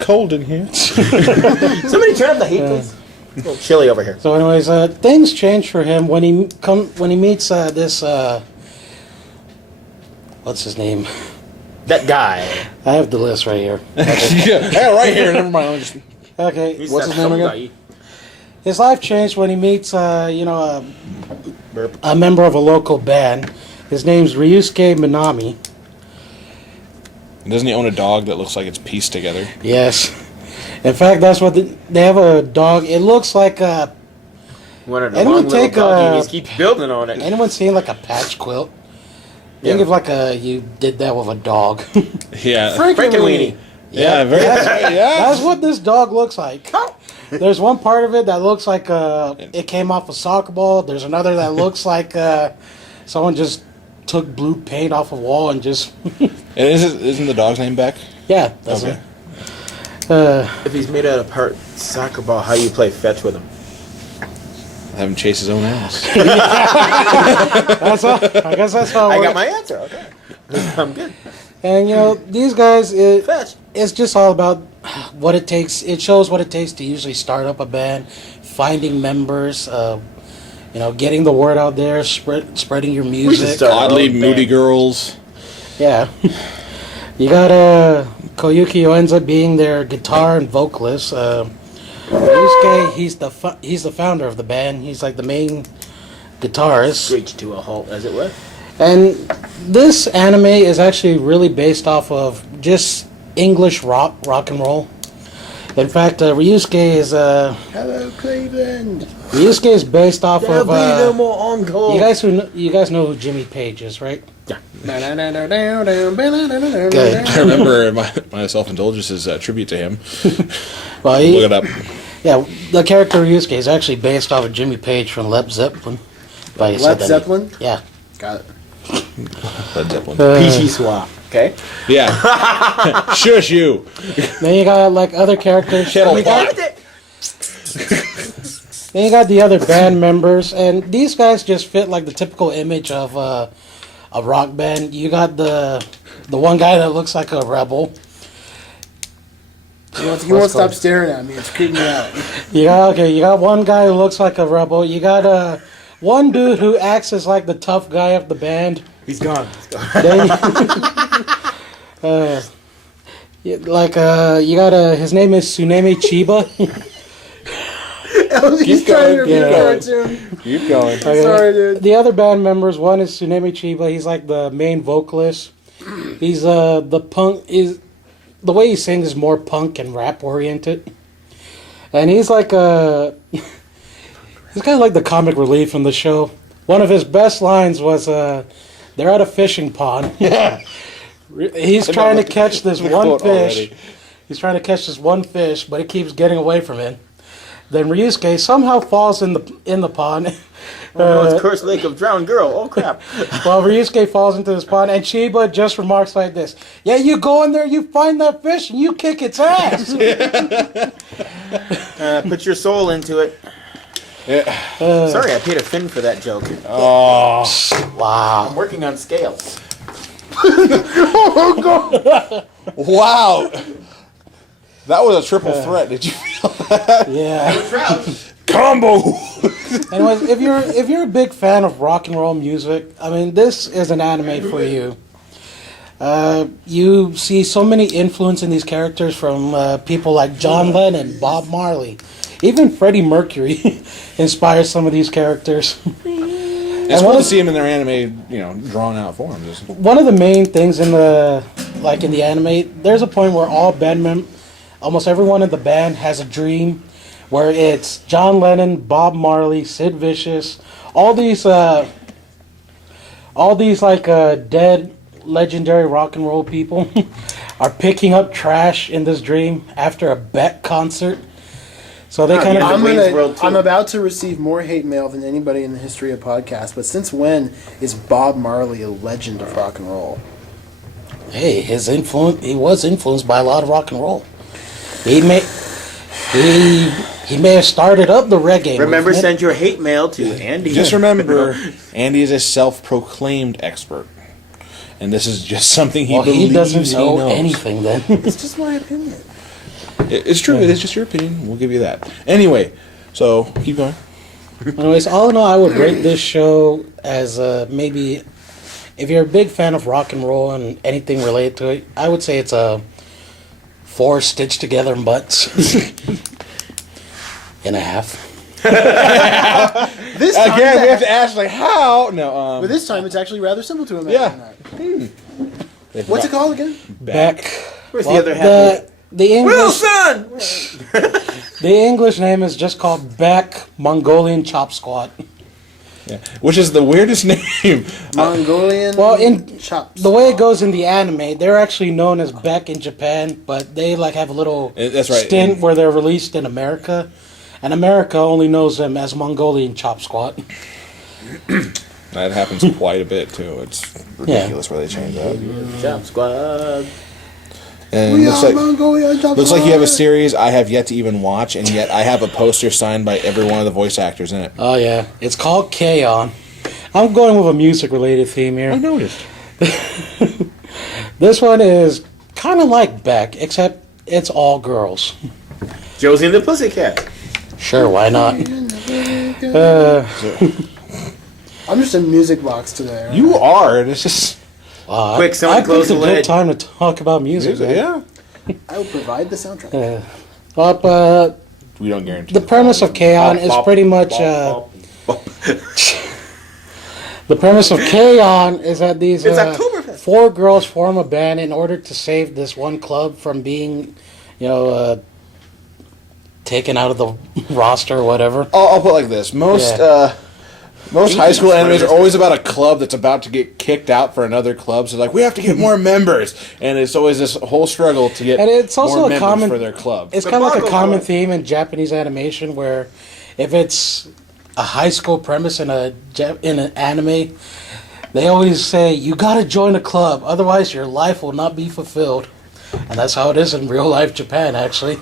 Cold in here. somebody turn up the heat, please. A little chilly over here. so, anyways, things change for him when he meets this. What's his name? That guy. I have the list right here. yeah, right here. Never mind. I'll just... Okay, He's What's that his name some again? guy. his life changed when he meets, Burp. a member of a local band. His name's Ryusuke Minami. Doesn't he own a dog that looks like it's pieced together? Yes. In fact, that's what they have a dog. It looks like One of the Anyone long little take, doggy, and he keeps building on it. anyone seen like a patch quilt? Think Yeah. of like you did that with a dog. Yeah. Frankenweenie. Yeah, very. Yeah. That's what this dog looks like. There's one part of it that looks like it came off a soccer ball. There's another that looks like someone just took blue paint off a wall and just And isn't the dog's name Beck? yeah. That's Okay. it. If he's made out of part soccer ball, how do you play fetch with him? Have him chase his own ass. That's all. I guess that's how it I works. got my answer. Okay, I'm good. And you know these guys. Fetch. It's just all about what it takes. It shows what it takes to usually start up a band, finding members, getting the word out there, spreading your music. start- Oddly Oh, man. moody girls. Yeah. You got Koyuki, who ends up being their guitar and vocalist. Ryusuke, he's the founder of the band. He's like the main guitarist. Screech to a halt, as it were. And this anime is actually really based off of just English rock and roll. In fact, Ryusuke is Hello, Cleveland. Ryusuke is based off There'll of. be no more encore. You guys know who Jimmy Page is, right? Yeah. Good. I remember my self-indulgence's tribute to him. Well, Look it up. yeah, the character Ryusuke is actually based off of Jimmy Page from Led Zeppelin. But he said Led that- Zeppelin? Yeah. Got it. Led Zeppelin. Peachy swap. Okay. Yeah. Shush you. Then you got like other characters. Kettle Then you got- pot. Then you got the other band members, and these guys just fit like the typical image of a rock band. You got the one guy that looks like a rebel. You won't stop staring at me. It's creeping me out. You got one guy who looks like a rebel. You got one dude who acts as like the tough guy of the band. He's gone. Then, you got his name is Tsunemi Chiba. He's trying to be Yeah. a cartoon. Keep going. Okay. Sorry, dude. The other band members, one is Tsunemi Chiba. He's like the main vocalist. He's the way he sings is more punk and rap oriented. And he's like he's kind of like the comic relief from the show. One of his best lines was, they're at a fishing pond. Yeah. He's trying to catch this the one quote fish. already. He's trying to catch this one fish, but it keeps getting away from him. Then Ryusuke somehow falls in the pond. Oh, it's Cursed Lake of Drowned Girl. Oh, crap. Well, Ryusuke falls into this pond, and Chiba just remarks like this: "Yeah, you go in there, you find that fish, and you kick its ass." Put your soul into it. Yeah. Sorry, I paid a fin for that joke. Oh. Wow. I'm working on scales. Wow. That was a triple threat. Did you feel that? Yeah. Trout. Combo. Anyways, if you're a big fan of rock and roll music, I mean, this is an anime for you. You see so many influence in these characters from people like John Lennon, Bob Marley, even Freddie Mercury inspires some of these characters. It's cool to see them in their anime, drawn out forms. One of the main things in the anime, there's a point where almost everyone in the band has a dream, where it's John Lennon, Bob Marley, Sid Vicious, all these dead legendary rock and roll people are picking up trash in this dream after a Beck concert. So they kind yeah. of Wayne's World too. I'm about to receive more hate mail than anybody in the history of podcasts, but since when is Bob Marley a legend of rock and roll? Hey, he was influenced by a lot of rock and roll. He may have started up the reggae Remember, movement. send your hate mail to Andy. Just remember, Andy is a self-proclaimed expert, and this is just something he Well, believes he doesn't know knows. anything then. It's just my opinion. It's true. It is just your opinion. We'll give you that. Anyway, so keep going. Anyways, all in all, I would rate this show as maybe, if you're a big fan of rock and roll and anything related to it, I would say it's a 4 stitched together butts and a half. This time, Again, we have to ask, like, how? No, but this time it's actually rather simple to imagine that. What's it called again? Beck. Where's Well, the other half? the English Wilson! the English name is just called Beck Mongolian Chop Squat. Yeah. Which is the weirdest name. Mongolian. Well, in chops. the way it goes in the anime, they're actually known as Beck in Japan, but they have a little That's right. stint where they're released in America, and America only knows them as Mongolian Chop Squat. That happens quite a bit, too. It's ridiculous where they change that. Chop Squad. And We looks are like, Mongolian chops. looks like you have a series I have yet to even watch, and yet I have a poster signed by every one of the voice actors in it. Oh yeah, it's called K-On! I'm going with a music-related theme here. noticed. This one is kind of like Beck, except it's all girls. Josie and the Pussycat. Sure, why not? I'm just a music box today. Right? You are, and it's just... Quick, someone I close picked the a good lid. time to talk about music. man. Yeah. I will provide the soundtrack. But We don't guarantee. the premise of K-On! is Bop, pretty much... bop, bop. The premise of K-On! is that these It's Oktoberfest. 4 girls form a band in order to save this one club from being, taken out of the roster or whatever. I'll put it like this. Most high school animes are always about a club that's about to get kicked out for another club. So like, we have to get more members, and it's always this whole struggle to get And it's also more a members common for their club. It's The kind of like a Marvel common Club. theme in Japanese animation where if it's a high school premise in in an anime, they always say you got to join a club, otherwise your life will not be fulfilled. And that's how it is in real life Japan, actually.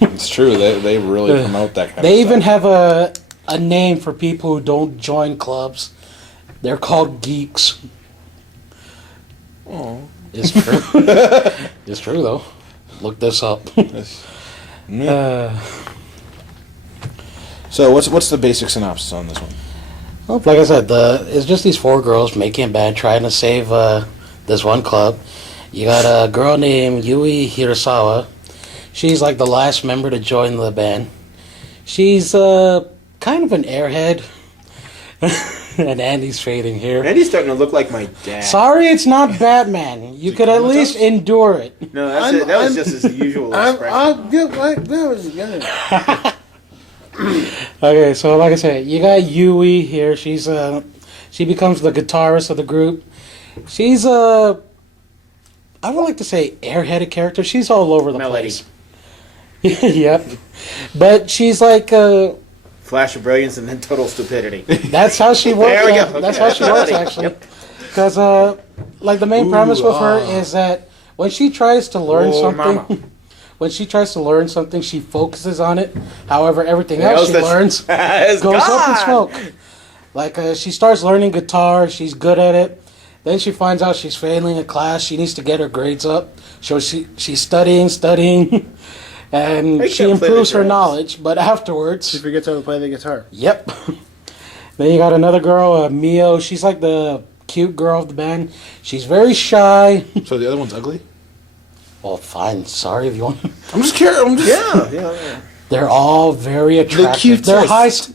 It's true. They really promote that kind They of even stuff. have a name for people who don't join clubs. They're called geeks. Oh. It's true. It's true though. Look this up. So what's the basic synopsis on this one? Well, like I said, it's just these 4 girls making a band trying to save this one club. You got a girl named Yui Hirasawa. She's like the last member to join the band. She's kind of an airhead. And Andy's fading here. Andy's starting to look like my dad. Sorry, it's not Batman. You could at least endure it. No, that's it. That was just his usual expression. Okay, so like I said, you got Yui here. She becomes the guitarist of the group. She's a, I would like to say airheaded character. She's all over the Melody. place. Yep, but she's like Flash of brilliance and then total stupidity. that's how she works. There we go. That's Okay. how she works Melody. actually. Yep. Because like the main premise with her is that when she tries to learn Oh, something. mama. When she tries to learn something, she focuses on it. However, everything Else else she that- learns It's goes up in gone. smoke. Like she starts learning guitar, she's good at it. Then she finds out she's failing a class. She needs to get her grades up. So she's studying, and I she can't play improves the her drums. knowledge. But She afterwards, forgets how to play the guitar. yep. Then you got another girl, Mio. She's like the cute girl of the band. She's very shy. So the other one's ugly? Well, fine. Sorry if you want. I'm just curious. Yeah. They're all very attractive. cutest.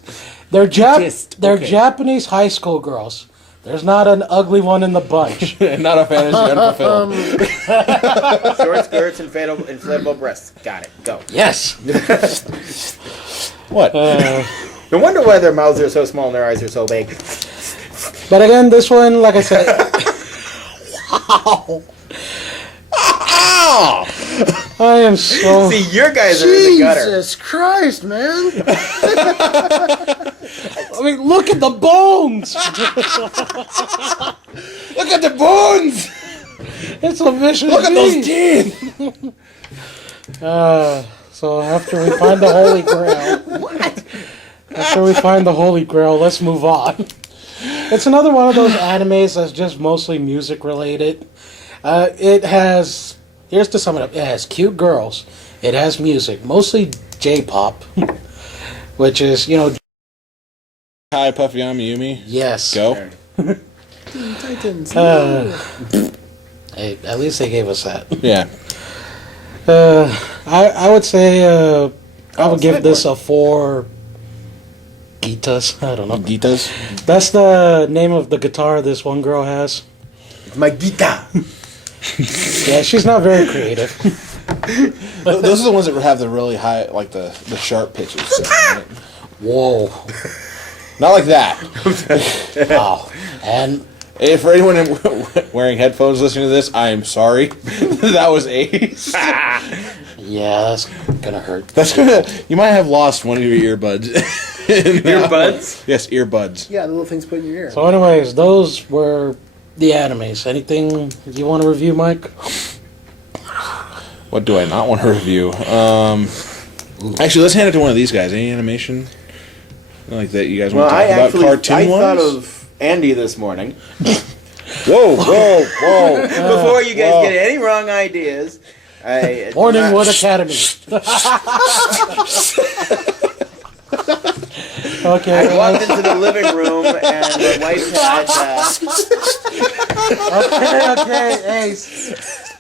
They're Cutest, They're okay. Japanese high school girls. There's not an ugly one in the bunch. Not a fantasy unfulfilled. Short skirts and inflatable breasts. Got it. Go. Yes. What? No wonder why their mouths are so small and their eyes are so big. But again, this one, like I said, I am so. See, your guys are in the gutter. Jesus Christ, man! I mean, look at the bones. Look at the bones! It's a vicious. Look at those beast. teeth! So after we find the Holy Grail, After we find the Holy Grail, let's move on. It's another one of those animes that's just mostly music related. It has, here's to sum it up, it has cute girls, it has music, mostly J-pop, which is, you know, Hi, Puffy Yumi. yes. Go. Hey, at least they gave us that. Yeah. I would say I would give Squidward. this a 4 Gitas. I don't know. Gitas. That's the name of the guitar this one girl has. My guitar. Yeah, she's not very creative. Those are the ones that have the really high, like the sharp pitches. Whoa. Not like that. Wow. And Hey, for anyone wearing headphones listening to this, I am sorry. That was Ace. yeah, that's gonna hurt. That's gonna. You might have lost one of your earbuds. Earbuds? Yes, earbuds. Yeah, the little things put in your ear. So anyways, those were the animes. Anything you want to review, Mike? What do I not want to review? Actually, let's hand it to one of these guys. Any animation like that you guys Well, want to I talk about? actually Cartoon I ones? thought of Andy this morning. Whoa, whoa, whoa! Before you guys whoa. get any wrong ideas, Morningwood Academy. Okay. I walked into the living room and my wife had. Okay, Ace.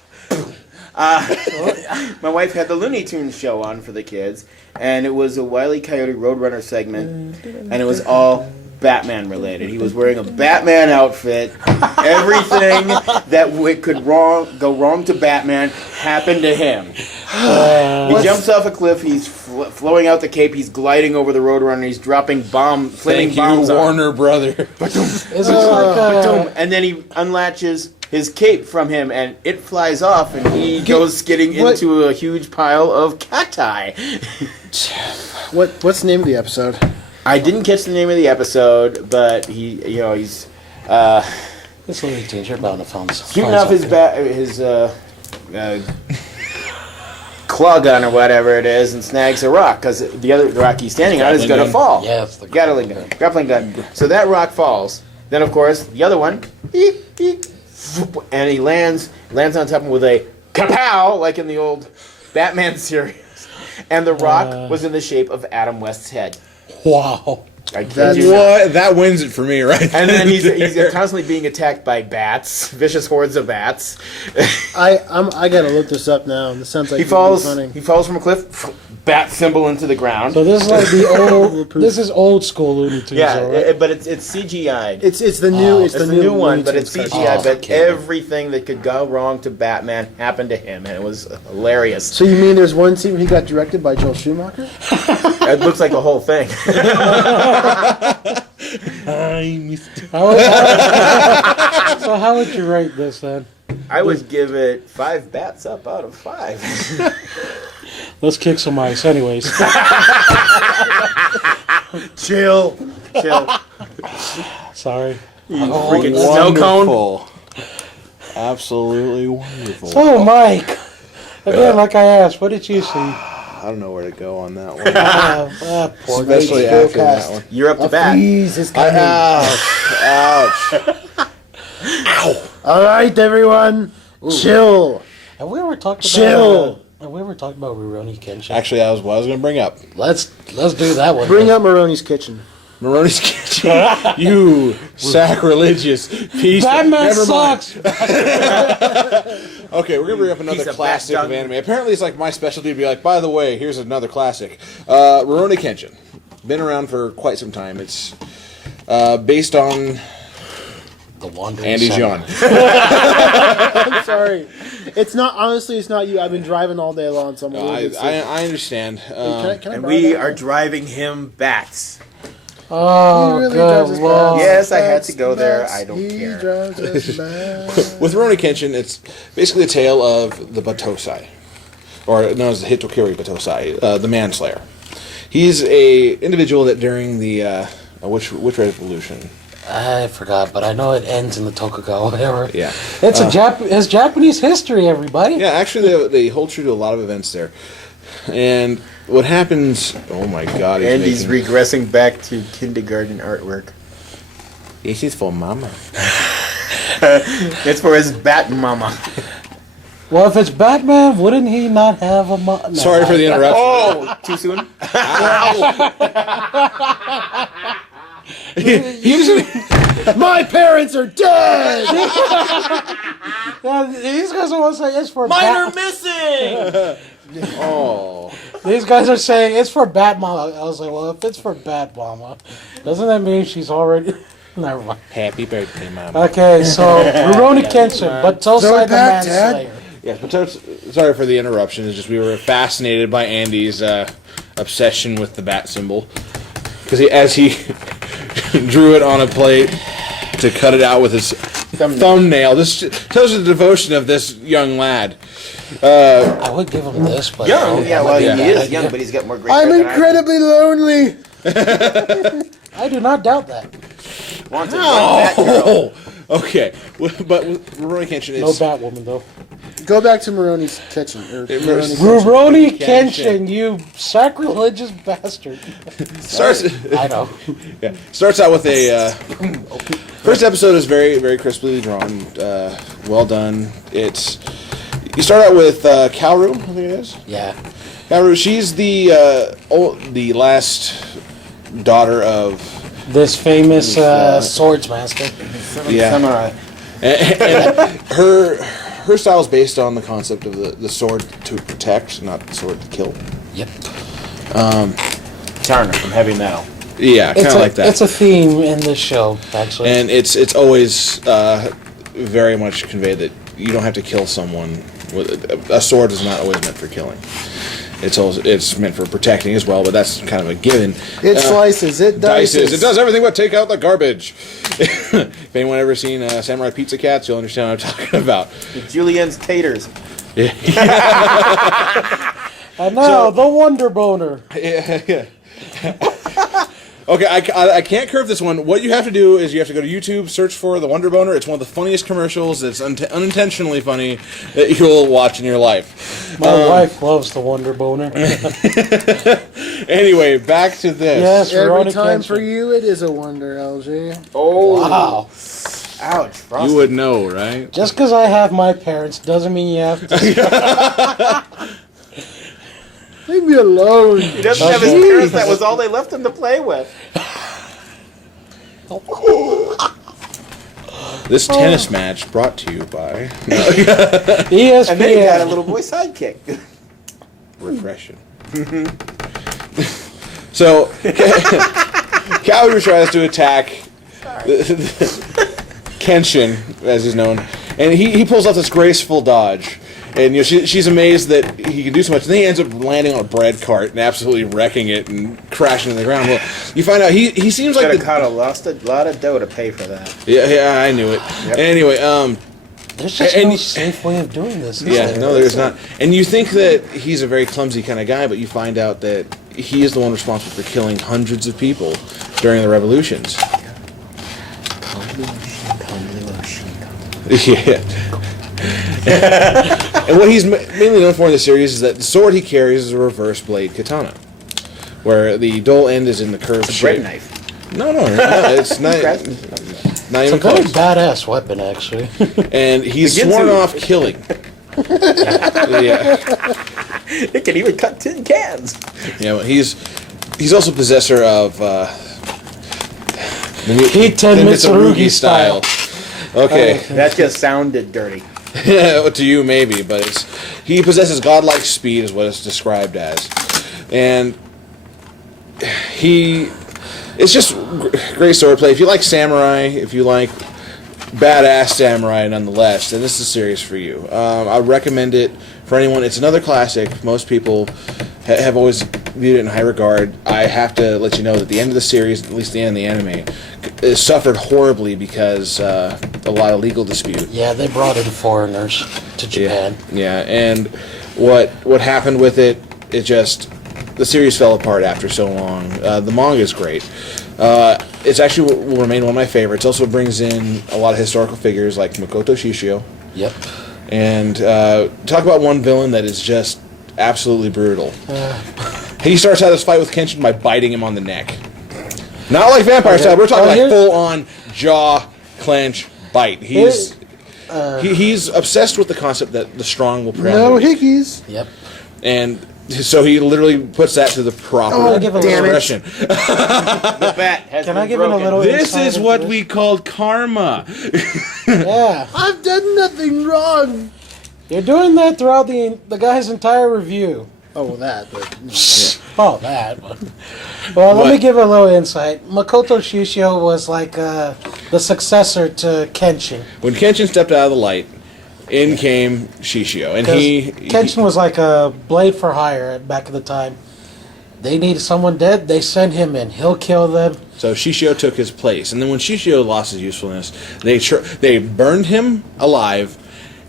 My wife had the Looney Tunes show on for the kids, and it was a Wile E. Coyote Roadrunner segment, and it was all Batman related. He was wearing a Batman outfit. Everything that could go wrong to Batman happened to him. He jumps off a cliff. He's flowing out the cape. He's gliding over the Roadrunner. He's dropping flaming Thank you, bombs on him. Warner Brother. Is this like And then he unlatches his cape from him, and it flies off, and he goes skidding what- into a huge pile of cacti. What's the name of the episode? I didn't catch the name of the episode, but he's this Looney Tunes? You're bound to find shooting off his claw gun or whatever it is, and snags a rock because the rock he's standing on is Grappling going to gun. fall. Yeah, it's the Grappling gun. So that rock falls. Then of course the other one, beep, beep, whoop, and he lands on top of him with a kapow, like in the old Batman series. And the rock was in the shape of Adam West's head. Wow. I kid you not. What? That wins it for me, right? And then he's constantly being attacked by bats, vicious hordes of bats. I gotta look this up now. This sounds like He it's gonna be falls. funny. He falls from a cliff, bat symbol into the ground. So this is like the old. This is old school Looney Tunes, Yeah, all right? but it's CGI'd. It's the new Oh. it's It's the the new one, Looney but it's Tunes CGI. cartoon. But okay. everything that could go wrong to Batman happened to him, and it was hilarious. So you mean there's one scene where he got directed by Joel Schumacher? It looks like the whole thing. So how would you rate this then? I would give it 5 bats up out of 5. Let's kick some ice, anyways. Chill. Sorry. Freaking snow cone. Wonderful. Absolutely wonderful. So Mike, again, like I asked, what did you see? I don't know where to go on that one. Poor Especially Great after that forecast. one. You're up to bat. Freeze is coming. Ouch. All right, everyone, chill. And we were talking Chill. about. And we were talking about Rurouni Kenshin. Actually, that was what I was going to bring up. Let's do that one. Bring then. up Maroni's Kitchen. Maroni's Kitchen. You sacrilegious piece. Batman Never mind. sucks. Okay, we're gonna bring up another Piece of classic bat of dung. anime. Apparently, it's like my specialty to be like, by the way, here's another classic. Rurouni Kenshin. Been around for quite some time. It's based on The Wandering Andy's Center. yawn. I'm sorry. It's not, honestly, it's not you. I've been driving all day long, so I'm a little bit sick. I understand. Can I And borrow we that are one? driving him bats. Oh, He really good drives us lord. bad. Yes, I had to go there. Bats, I don't he care. drives us bad. With Rurouni Kenshin, it's basically a tale of the Batosai, or known as the Hitokiri Batosai, the Manslayer. He's a individual that during the which revolution? I forgot, but I know it ends in the Tokugawa era. Yeah, It's it's Japanese history, everybody. yeah. Actually, they hold true to a lot of events there. And what happens? Oh my God! Andy's regressing back to kindergarten artwork. This is for Mama. It's for his bat mama. Well, if it's Batman, wouldn't he not have a no, Sorry for the interruption. Oh, too soon? My parents are dead! Yeah, these guys are all saying it's for Mine are missing! Oh, These guys are saying it's for Batmama. I was like, well, if it's for Batmama, doesn't that mean she's already? Never mind. happy birthday, Mama. Okay, so Rurouni Kenshin, but Tosai the back, Dad. Manslayer. Yes, but sorry for the interruption. It's just we were fascinated by Andy's obsession with the bat symbol because as he drew it on a plate to cut it out with his thumbnail. This tells you the devotion of this young lad. I would give him this, but Young? Yeah, well, Yeah. he is young, but he's got more gray I'm hair than I do. incredibly lonely. I do not doubt that. Wanted one bat girl. Oh, okay. But with Rurouni Kenshin, No it's Batwoman though. Go back to Maroni's Kitchen. Or It Maroni's was- Rurouni Kenshin. Kenshin, you sacrilegious bastard. starts. I know. Yeah, starts out with a first episode is very very crisply drawn, well done. It's you start out with Kaoru, I think it is. Yeah. Kaoru, she's the last daughter of This famous swordsmaster. Yeah. Samurai. and her style is based on the concept of the sword to protect, not the sword to kill. Yep. Turner from Heavy Metal. Yeah, kind of like that. It's a theme in this show, actually. And it's always very much conveyed that you don't have to kill someone. A sword is not always meant for killing. It's meant for protecting as well, but that's kind of a given. It slices, it dices. It does everything but take out the garbage. If anyone ever seen Samurai Pizza Cats, you'll understand what I'm talking about. Julien's Taters. And now, the Wonder Boner. Yeah. Okay, I can't curve this one. What you have to do is you have to go to YouTube, search for The Wonder Boner. It's one of the funniest commercials. It's unintentionally funny that you'll watch in your life. My wife loves the Wonder Boner. Anyway, back to this. Yes, Every Rurouni time Kenshin. for you, it is a wonder, LG. Oh. Wow. Ouch. Frosty. You would know, right? Just because I have my parents doesn't mean you have to. Leave me alone. He doesn't have his parents. That was all they left him to play with. This tennis match brought to you by ESPN. And then he had a little boy sidekick. Refreshing. So, Calvary tries to attack Kenshin, as he's known, and he pulls off this graceful dodge. And she's amazed that he can do so much. And then he ends up landing on a bread cart and absolutely wrecking it and crashing to the ground. Well, you find out he seems like Could have caught a lot of dough to pay for that. Yeah, I knew it. Yep. Anyway, There's just And no you- safe way of doing this. Is yeah, there? no, there's not. And you think that he's a very clumsy kind of guy, but you find out that he is the one responsible for killing hundreds of people during the revolutions. Yeah. And what he's mainly known for in the series is that the sword he carries is a reverse blade katana, where the dull end is in the curved shape. Bread knife. No, it's not. Not It's even a very close. badass weapon, actually. And he's Begins sworn to- off killing. Yeah. It can even cut tin cans. Yeah, well, he's also possessor of Hiten Mitsurugi style. Okay, That just sounded dirty. to you maybe, but he possesses godlike speed, is what it's described as, and it's just great swordplay. If you like samurai, if you like badass samurai, nonetheless, then this is a series for you. I recommend it for anyone. It's another classic. Most people have always viewed it in high regard. I have to let you know that the end of the series, at least the end of the anime, suffered horribly because a lot of legal dispute. Yeah, they brought in foreigners to Japan. Yeah, and what happened with it? The series fell apart after so long. The manga is great. It's actually will remain one of my favorites. Also brings in a lot of historical figures like Makoto Shishio. Yep. And talk about one villain that is just absolutely brutal. He starts out this fight with Kenshin by biting him on the neck. Not like vampire style. We're talking like here's- full on jaw clench bite. He's obsessed with the concept that the strong will prevail. No hickeys. Yep. And so he literally puts that to the proper Oh, give a damn it. expression. The bat has Can been I give it a broken. little This insight is into what this? we called karma. Yeah. I've done nothing wrong. You're doing that throughout the guy's entire review. Oh, well, that. But, Oh, that one. Well, let me What? give a little insight. Makoto Shishio was like the successor to Kenshin. When Kenshin stepped out of the light, in came Shishio, and 'Cause he Kenshin was like a blade for hire back in the time. They need someone dead, they send him in. He'll kill them. so Shishio took his place, and then when Shishio lost his usefulness, they burned him alive,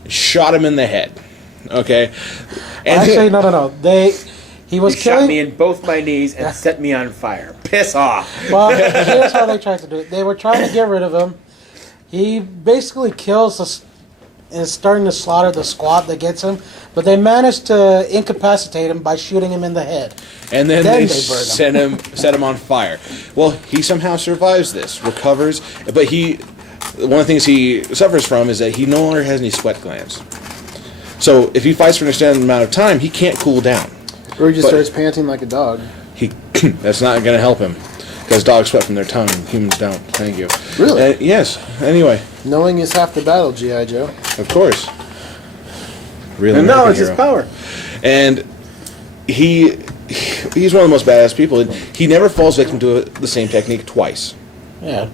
shot him in the head. Okay, and Actually, no. He was He shot me killing. in both my knees and set me on fire. Piss off. Well, here's how they tried to do it. They were trying to get rid of him. He basically kills us and is starting to slaughter the squad that gets him, but they managed to incapacitate him by shooting him in the head. And then Then they they burn him. set him on fire. Well, he somehow survives this, recovers, but one of the things he suffers from is that he no longer has any sweat glands. So if he fights for an extended amount of time, he can't cool down. or he just But- starts panting like a dog. That's not going to help him because dogs sweat from their tongue, humans don't. Thank you. Really? Yes. Anyway, Knowing is half the battle, G.I. Joe. of course. Really, And knowledge is hero. power. And he's one of the most badass people. And he never falls victim to the same technique twice, Yeah.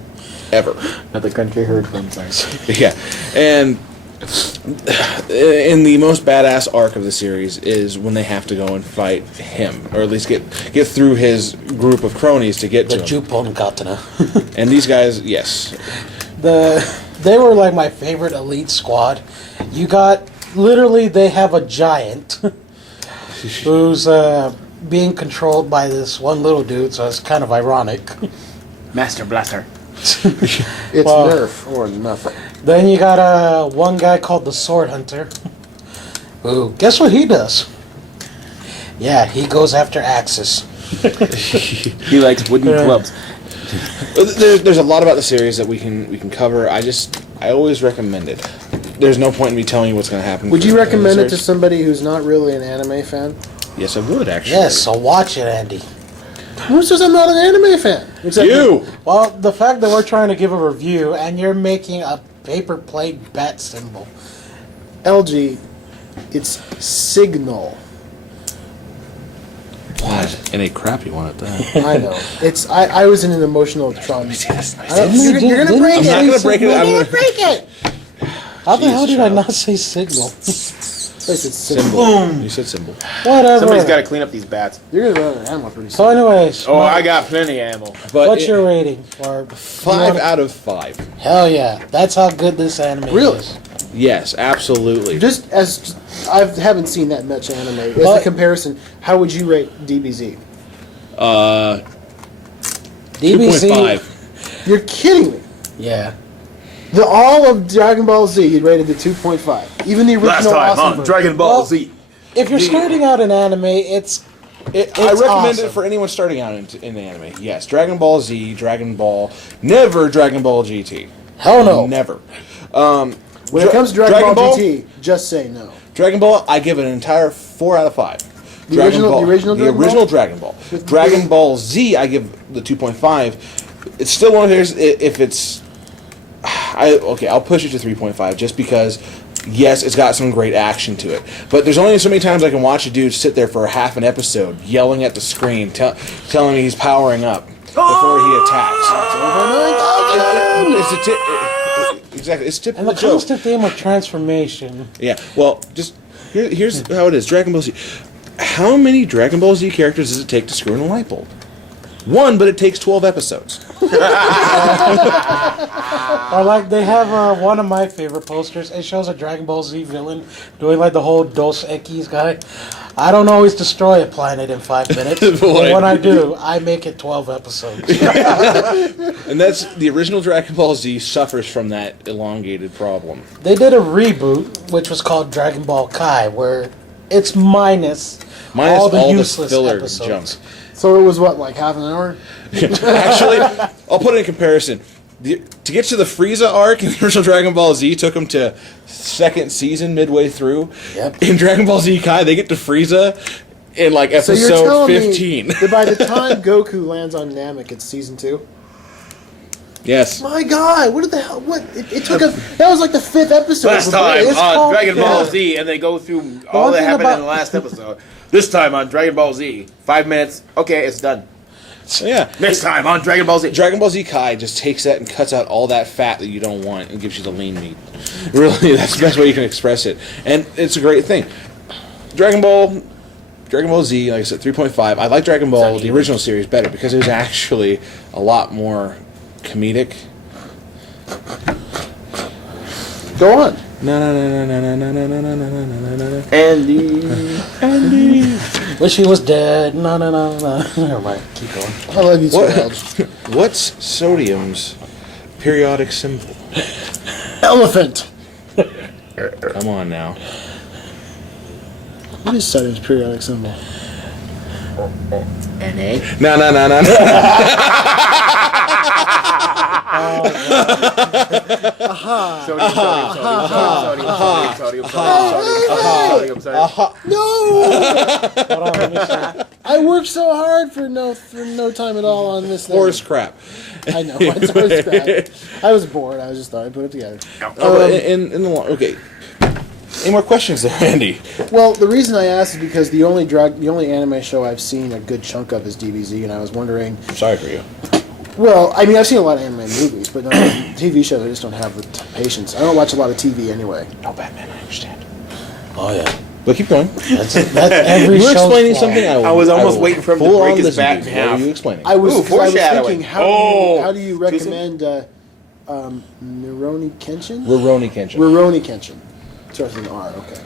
ever. Not the country heard from, sorry. Yeah, and in the most badass arc of the series is when they have to go and fight him, or at least get through his group of cronies to get The to him. Jupon Katana. And these guys, yes, They were like my favorite elite squad. You got literally they have a giant who's being controlled by this one little dude, so it's kind of ironic. Master Blaster. It's Well- Nerf or nothing. Then you got one guy called the Sword Hunter. Who guess what he does? Yeah, he goes after axes. He likes wooden clubs. there's a lot about the series that we can cover. I always recommend it. There's no point in me telling you what's going to happen. Would you for the recommend it to series. somebody who's not really an anime fan? Yes, I would actually. Yes, so watch it, Andy. Who says I'm not an anime fan? Except You. Well, the fact that we're trying to give a review and you're making a paper plate bat symbol. LG, it's Signal. What? And a crappy one at that. I know. It's I was in an emotional trauma. You're gonna break I'm it. not gonna break it. You're I'm gonna gonna break it. How the hell did I child. not say signal? Place it's simple. Symbol. You said symbol. Whatever. Somebody's got to clean up these bats. You're gonna run out of ammo pretty soon. So, anyways, Oh, I got plenty of ammo. But what's it- your rating? Or 5 out of 5? Hell yeah, that's how good this anime Really? is. Yes, absolutely. Just as I haven't seen that much anime. As a But- comparison, how would you rate DBZ? DBZ. 2.5. You're kidding me. Yeah. The all of Dragon Ball Z, you rated the 2.5. Even the original awesome version. Dragon Ball Well, Z. If you're starting out in anime, it's I It's recommend awesome. it for anyone starting out in the anime. Yes, Dragon Ball Z, Dragon Ball, never Dragon Ball GT. hell no. Never. When it comes to Dragon Ball GT, just say no. Dragon Ball, I give it an entire 4 out of 5. The Dragon original- Ball, the original the Dragon Ball? original Dragon Ball. With Dragon the- Ball Z, I give the 2.5. It's still one of theirs. If it's, I'll push it to 3.5 just because. Yes, it's got some great action to it, but there's only so many times I can watch a dude sit there for half an episode yelling at the screen, telling me he's powering up before he attacks. It's a exactly. It's And typical the joke. constant theme of transformation. Yeah. Well, just here's how it is. Dragon Ball Z. How many Dragon Ball Z characters does it take to screw in a light bulb? One, but it takes 12 episodes. Or like they have one of my favorite posters. It shows a Dragon Ball Z villain doing like the whole Dos Equis guy. I don't always destroy a planet in 5 minutes, but Boy. when I do, I make it 12 episodes. And that's the original Dragon Ball Z suffers from that elongated problem. They did a reboot, which was called Dragon Ball Kai, where it's minus all the useless filler episodes. junk. So it was what, like half an hour? Actually, I'll put it in comparison. To get to the Frieza arc in the original Dragon Ball Z took them to second season midway through. Yep. In Dragon Ball Z Kai, they get to Frieza in like So you're episode telling 15. me that by the time Goku lands on Namek, it's season 2? Yes. My God, what the hell? What? It took a. That was like the 5th episode. Last time It's on called- Dragon Ball yeah. Z, and they go through all one that thing happened about- in the last episode. This time on Dragon Ball Z, 5 minutes. Okay, it's done. So yeah. Next time on Dragon Ball Z. Dragon Ball Z Kai just takes that and cuts out all that fat that you don't want and gives you the lean meat. Really, that's the best way you can express it. And it's a great thing. Dragon Ball Z, like I said, 3.5. I like Dragon Ball, the original series, better because it was actually a lot more comedic. Go on. No, no, no, no, no, no, no, no, no, no, no, no, no, no. Andy. Wish he was dead. No, no, no, no. Never mind. Keep going. I love you too, What? Alge. What's sodium's periodic symbol? Elephant. Come on now. What is sodium's periodic symbol? NA. No, no, no, no, no. Hold on, let me see. I worked so hard for no time at all on this thing. Horse crap. I know. It's horse crap. I was bored. I just thought I'd put it together. Oh, but in the long, okay. Any more questions there, Andy? Well, the reason I asked is because the only anime show I've seen a good chunk of is DBZ, and I was wondering. I'm sorry for you. Well, I mean, I've seen a lot of anime movies, but no, TV shows I just don't have the patience. I don't watch a lot of TV anyway. No, Batman, I understand. Oh yeah, But keep going. that's every You were show's explaining flaw. something. I was almost will waiting for him to full break on his listen bat to in you. What half. were you explaining? I was, Ooh, 'cause I was foreshadowing. thinking, Oh. how do you Too soon? recommend Rurouni Kenshin? Rurouni Kenshin. Rurouni Kenshin. Starts with an R. Okay.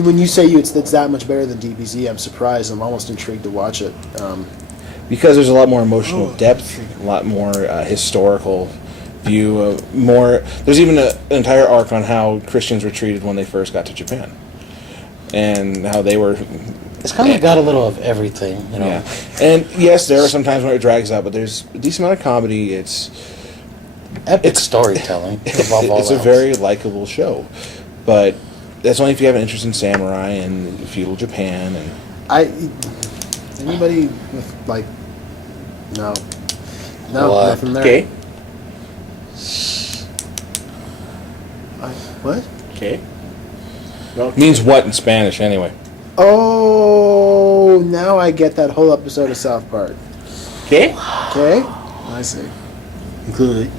When you say it's that much better than DBZ, I'm surprised. I'm almost intrigued to watch it. Because there's a lot more emotional depth, a lot more historical view, more. There's even an entire arc on how Christians were treated when they first got to Japan, and how they were. It's kind of got a little of everything, you know. Yeah, and yes, there are some times when it drags out, but there's a decent amount of comedy. It's Epic storytelling. Above all it's a else. very likable show, but that's only if you have an interest in samurai and feudal Japan and. Anybody with like, no, What? nothing there. Okay. What? Okay. Means what in Spanish anyway? Oh, now I get that whole episode of South Park. Okay. Okay, I see. Good.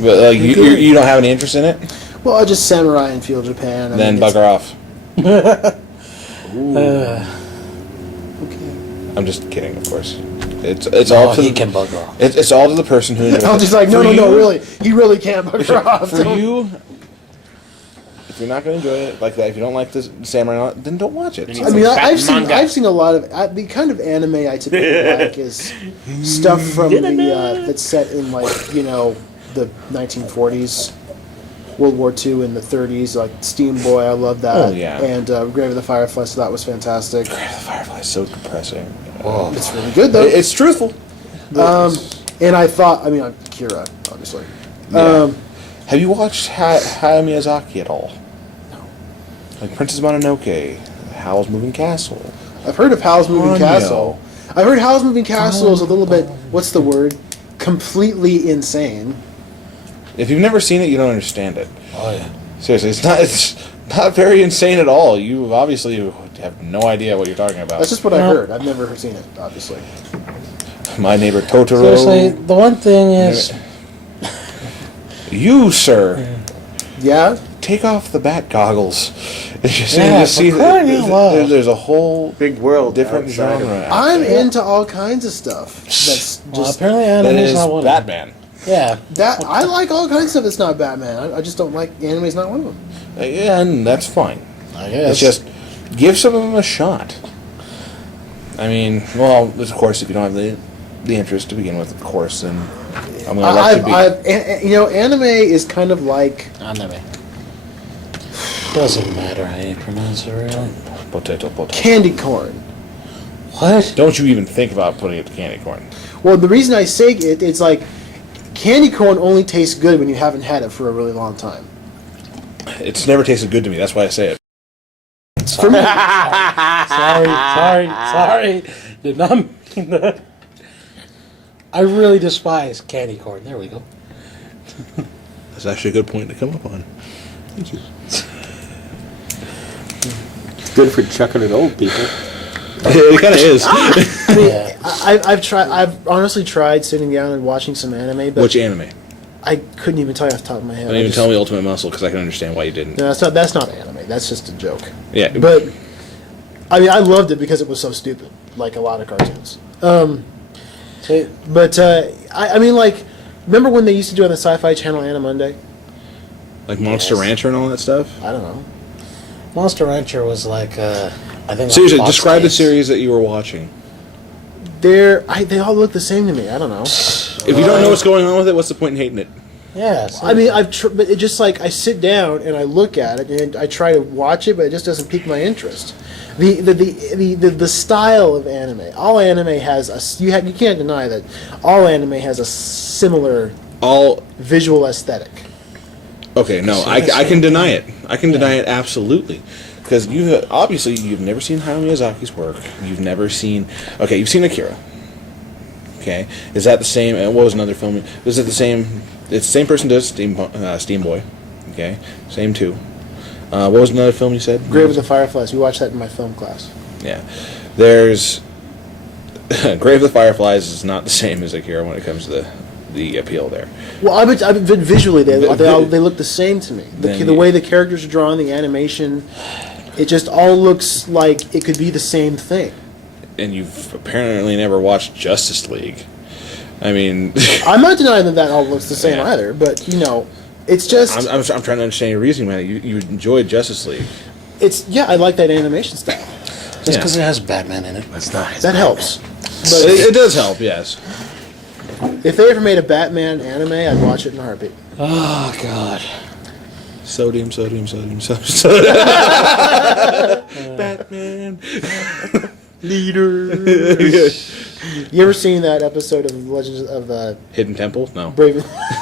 But, you don't have any interest in it? Well, I just samurai in feudal Japan. Then it's- bugger off. Okay. I'm just kidding, of course. It's all to he the, can bug off. it's all to the person who enjoys I'm it. just like, no, For no, no, you- really. He really can't bugger off. For you, if you're not going to enjoy it like that, if you don't like this samurai, then don't watch it. I mean, I've seen Manga. I've seen a lot of the kind of anime I typically like is stuff from the that's set in like the 1940s, World War II, in the 30s, like Steam Boy. I love that. Oh, yeah. And Grave of the Fireflies. So that was fantastic. The Firefly is so depressing. It's really good though. It's truthful. And I thought, I mean, Akira, obviously. Yeah. Have you watched Hayao Miyazaki at all? No. Like Princess Mononoke, Howl's Moving Castle. I've heard of Howl's Moving Ponyo. Castle. I've heard Howl's Moving Castle is a little bit, what's the word? Completely insane. If you've never seen it, you don't understand it. Oh yeah. Seriously, it's not very insane at all. You obviously have no idea what you're talking about. That's just what I heard. I've never seen it, obviously. My Neighbor Totoro. Seriously, the one thing is, You, sir, Yeah? take off the bat goggles. Yeah, for crying out loud. There's a whole Big world. different outside of- genre. out I'm there. into all kinds of stuff. That's well, just apparently That anime's is not one of them. Batman. Yeah. that. I like all kinds of stuff that's not Batman. I just don't like anime's not one of them. Yeah, and that's fine. I guess. It's just give some of them a shot. I mean, well, of course, if you don't have the interest to begin with, of course, then I'm gonna let you be. Anime is kind of like Anime. Doesn't matter how you pronounce it, really. Potato. candy corn. What? Don't you even think about putting it to candy corn. Well, the reason I say it's like candy corn only tastes good when you haven't had it for a really long time. It's never tasted good to me. That's why I say it. For me, Sorry. Did not mean that. I really despise candy corn. There we go. That's actually a good point to come up on. Thank you. Good for chucking at old people. It kind of is. Yeah. I've honestly tried sitting down and watching some anime, but Which anime? I couldn't even tell you off the top of my head. Don't even tell me Ultimate Muscle because I can understand why you didn't. No, that's not anime. That's just a joke. Yeah, But I mean, I loved it because it was so stupid, like a lot of cartoons. But I mean, like, remember when they used to do on the Sci-Fi Channel Animamundi? like Monster Rancher and all that stuff. I don't know. Monster Rancher was like, I think. Seriously, on Fox describe the Kids. series that you were watching. They all look the same to me. I don't know. If you don't know what's going on with it, what's the point in hating it? Yeah. I mean, but it's just like I sit down and I look at it and I try to watch it, but it just doesn't pique my interest. The style of anime, all anime has you can't deny that all anime has a similar All visual aesthetic. okay, no, I can deny it. I can deny it absolutely. Because you've never seen Hayao Miyazaki's work. You've never seen. Okay, you've seen Akira. Okay, is that the same? What was another film? Is it the same? It's the same person does Steam Boy. Okay, same two. What was another film you said? Grave of the Fireflies. We watched that in my film class. Yeah, there's Grave of the Fireflies is not the same as Akira when it comes to the appeal there. Well, I bet visually they Vi- they look the same to me. Then The you- way the characters are drawn, the animation, it just all looks like it could be the same thing. And you've apparently never watched Justice League. I mean, I'm not denying that all looks the same Yeah. either, but it's just I'm trying to understand your reasoning, man. You enjoyed Justice League. I like that animation style. Just Yeah. because it has Batman in it. That's nice. That helps. But It does help, yes. if they ever made a Batman anime, I'd watch it in a heartbeat. Oh God. Sodium. Batman. Leader. You ever seen that episode of Legends of the Hidden Temple? No. Brave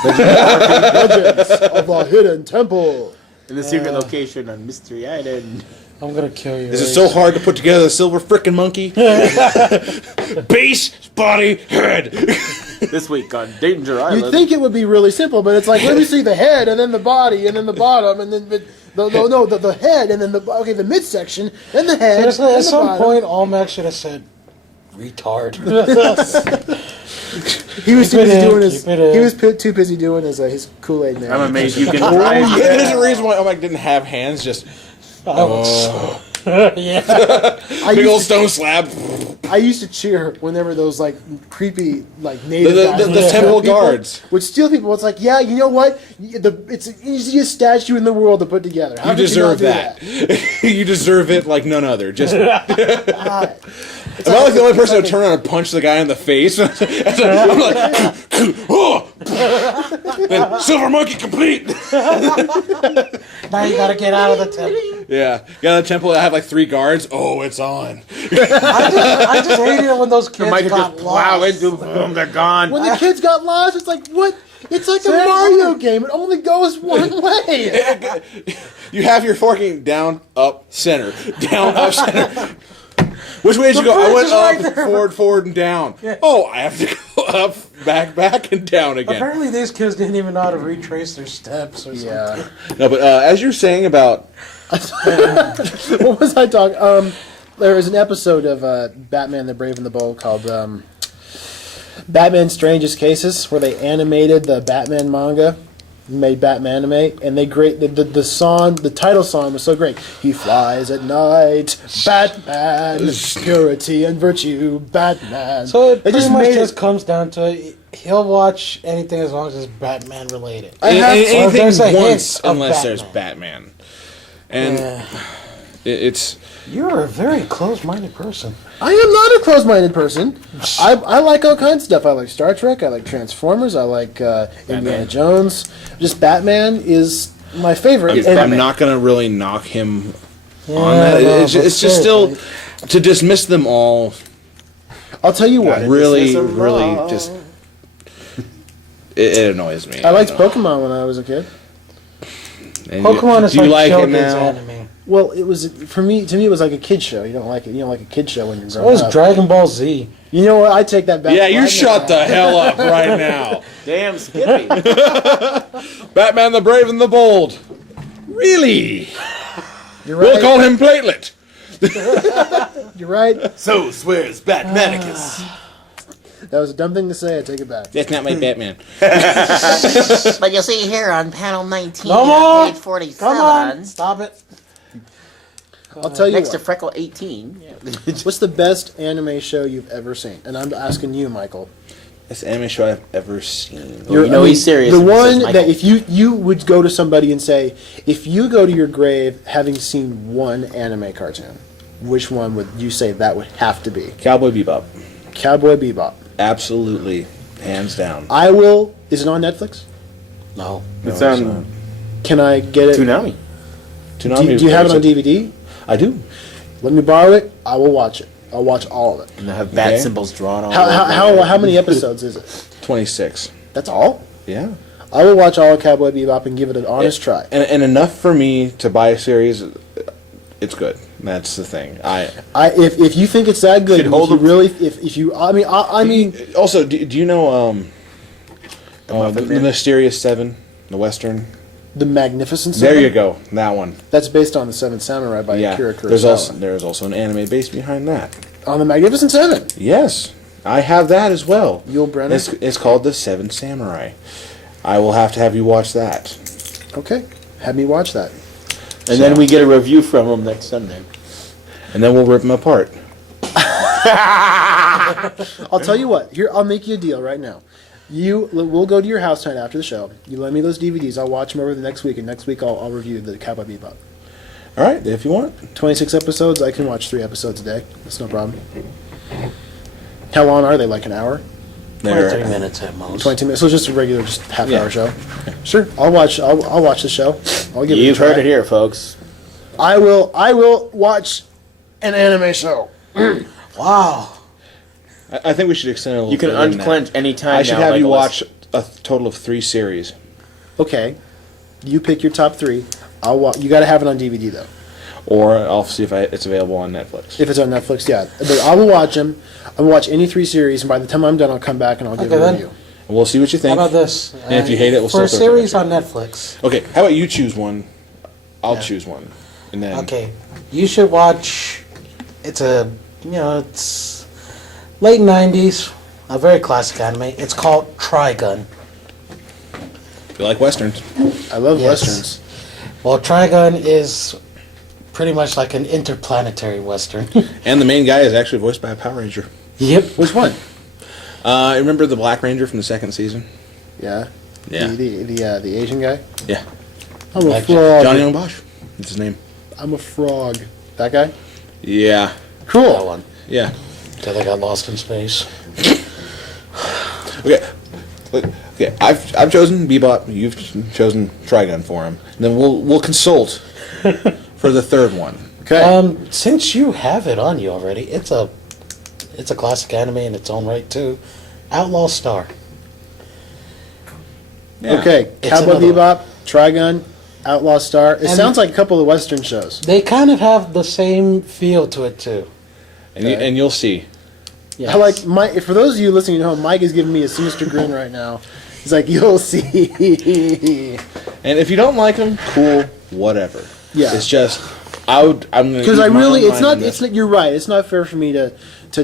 Legends of the Hidden Temple? In the secret location on Mystery Island. I'm gonna kill you. Is it so hard to put together a silver frickin' monkey? Base, body, head. This week on Danger Island. You'd think it would be really simple, but it's like, let me see the head, and then the body, and then the bottom, and then The head, and then the midsection, then the head. Seriously, then at the some bottom. point, Olmec should have said, "Retard." He was too Keep it busy in, doing his. keep it in. He was too busy doing his Kool-Aid man. I'm amazed you can. There's a reason why Omek didn't have hands. Just Yeah. I big used old to- stone slab. I used to cheer whenever those like creepy like native The- guys the would steal temple people- guards. would steal people. It's like, yeah, you know what? It's the easiest statue in the world to put together. How You could deserve not that. You deserve it like none other. Just am God. I like the only person to turn around and punch the guy in the face? I'm like, oh! Then Silver Monkey complete. Now you gotta get out of the temple. Yeah, the temple. I have like 3 guards. Oh, it's on. I just hated it when those kids Might got just plow lost. into boom, they're gone. When the kids got lost, it's like, what? It's like a Seriously? Mario game. It only goes one way. You have your forking down, up, center, down, up, center. Which way did you go? I bridge went is up, right there. forward, and down. Oh, I have to go up, back, and down again. Apparently, these kids didn't even know how to retrace their steps or something. Yeah. No, but as you're saying about What was I talking? There was an episode of Batman: The Brave and the Bold called Batman: Strangest Cases, where they animated the Batman manga, made Batman anime, and the song, the title song was so great. He flies at night, Batman, purity and virtue, Batman. So it They pretty much made just comes down to he'll watch anything as long as it's Batman related. I have anything Or there's a once hint of unless Batman. there's Batman, and Yeah. it's. You're a very close-minded person. I am not a closed-minded person. I like all kinds of stuff. I like Star Trek. I like Transformers. I like Indiana Jones. Just Batman is my favorite. And- I'm not gonna really knock him Yeah, on that. no, It's but just still seriously. to dismiss them all. I'll tell you what. Really, dismiss 'em really, all. just it annoys me. I liked don't know. Pokemon when I was a kid. And Pokemon is do you like like it children's now? anime. Well, it was to me. It was like a kid show. You don't like it. You don't like a kid show when you're So growing was up. Dragon Ball Z. You know what? I take that back. Yeah, you right shut now. the hell up right now. Damn, Skippy. Batman the Brave and the Bold. Really? You're We'll right. call him Platelet. You're right. So swears Batmanicus. That was a dumb thing to say. I take it back. That's not my Batman. But you'll see here on panel 19, No more. page 47, Come on, stop it. I'll tell you next to what. Freckle 18. What's the best anime show you've ever seen? And I'm asking you, Michael. That's the anime show I've ever seen. You know he's serious The when he says one Michael. that if you would go to somebody and say, if you go to your grave having seen one anime cartoon, which one would you say that would have to be? Cowboy Bebop. Cowboy Bebop. Absolutely. Hands down. I will. Is it on Netflix? No. It's on Can I get it? Toonami. Do you have it on DVD? I do. Let me borrow it. I will watch it. I'll watch all of it. And they have bat Okay. symbols drawn on How many episodes is it? 26. That's all. Yeah. I will watch all of Cowboy Bebop and give it an honest try. And enough for me to buy a series. It's good. That's the thing. If you think it's that good, Should hold if you them- really, if you, I mean, Also, do you know the Muffin Man? Mysterious Seven, the Western? the Magnificent There Seven. you go. That one. That's based on the Seven Samurai by Yeah. Akira Kurosawa. There's also an anime based behind that. On the Magnificent Seven. Yes, I have that as well. Yul Brynner? It's called the Seven Samurai. I will have to have you watch that. Okay, have me watch that. And then we get a review from him next Sunday. And then we'll rip them apart. I'll tell you what. Here, I'll make you a deal right now. We'll go to your house tonight after the show. You lend me those DVDs. I'll watch them over the next week, and next week I'll review the Cowboy Bebop. All right, if you want. 26 episodes. I can watch 3 episodes a day. That's no problem. How long are they? Like an hour? 23 minutes at most. 22 minutes. So it's just a regular, just half Yeah. hour show. Sure, I'll watch. I'll watch the show. I'll give You've it a try. heard it here, folks. I will watch an anime show. Wow. I think we should extend it a little You can further than that. unclench any time. I should now, have you Nicholas. watch a total of 3 series. Okay, you pick your top 3. I'll watch. You got to have it on DVD though. Or I'll see if it's available on Netflix. If it's on Netflix, yeah. But I will watch them. I will watch any 3 series, and by the time I'm done, I'll come back and I'll give Okay, a then. review. And we'll see what you How think. about this? And if you hate it, we'll for a still throw it series back on Netflix. Okay, how about you choose one? I'll choose one, and then Okay, you should watch. It's it's late '90s, a very classic anime. It's called Trigun. you like westerns. I love Yes. westerns. Well, Trigun is pretty much like an interplanetary western. And the main guy is actually voiced by a Power Ranger. Yep. Which one? Remember the Black Ranger from the second season? Yeah. Yeah. The Asian guy. Yeah. I'm a Like frog. Johnny Young Bosch. That's his name. I'm a frog. That guy. Yeah. Cool. That one. Yeah. Till they got lost in space. Okay. Okay. I've chosen Bebop. You've chosen Trigun for him. And then we'll consult for the third one. Okay. Since you have it on you already, it's a classic anime in its own right too. Outlaw Star. Yeah. Okay. It's Cowboy another Bebop, Trigun, Outlaw Star. It And- sounds like a couple of Western shows. They kind of have the same feel to it too. And you'll see. Yes. I like Mike. For those of you listening at home, Mike is giving me a sinister grin right now. He's like, "You'll see." And if you don't like them, cool, whatever. Yeah. It's just I'm gonna Because use I my really, own it's mind not. on It's this. not. You're right. It's not fair for me to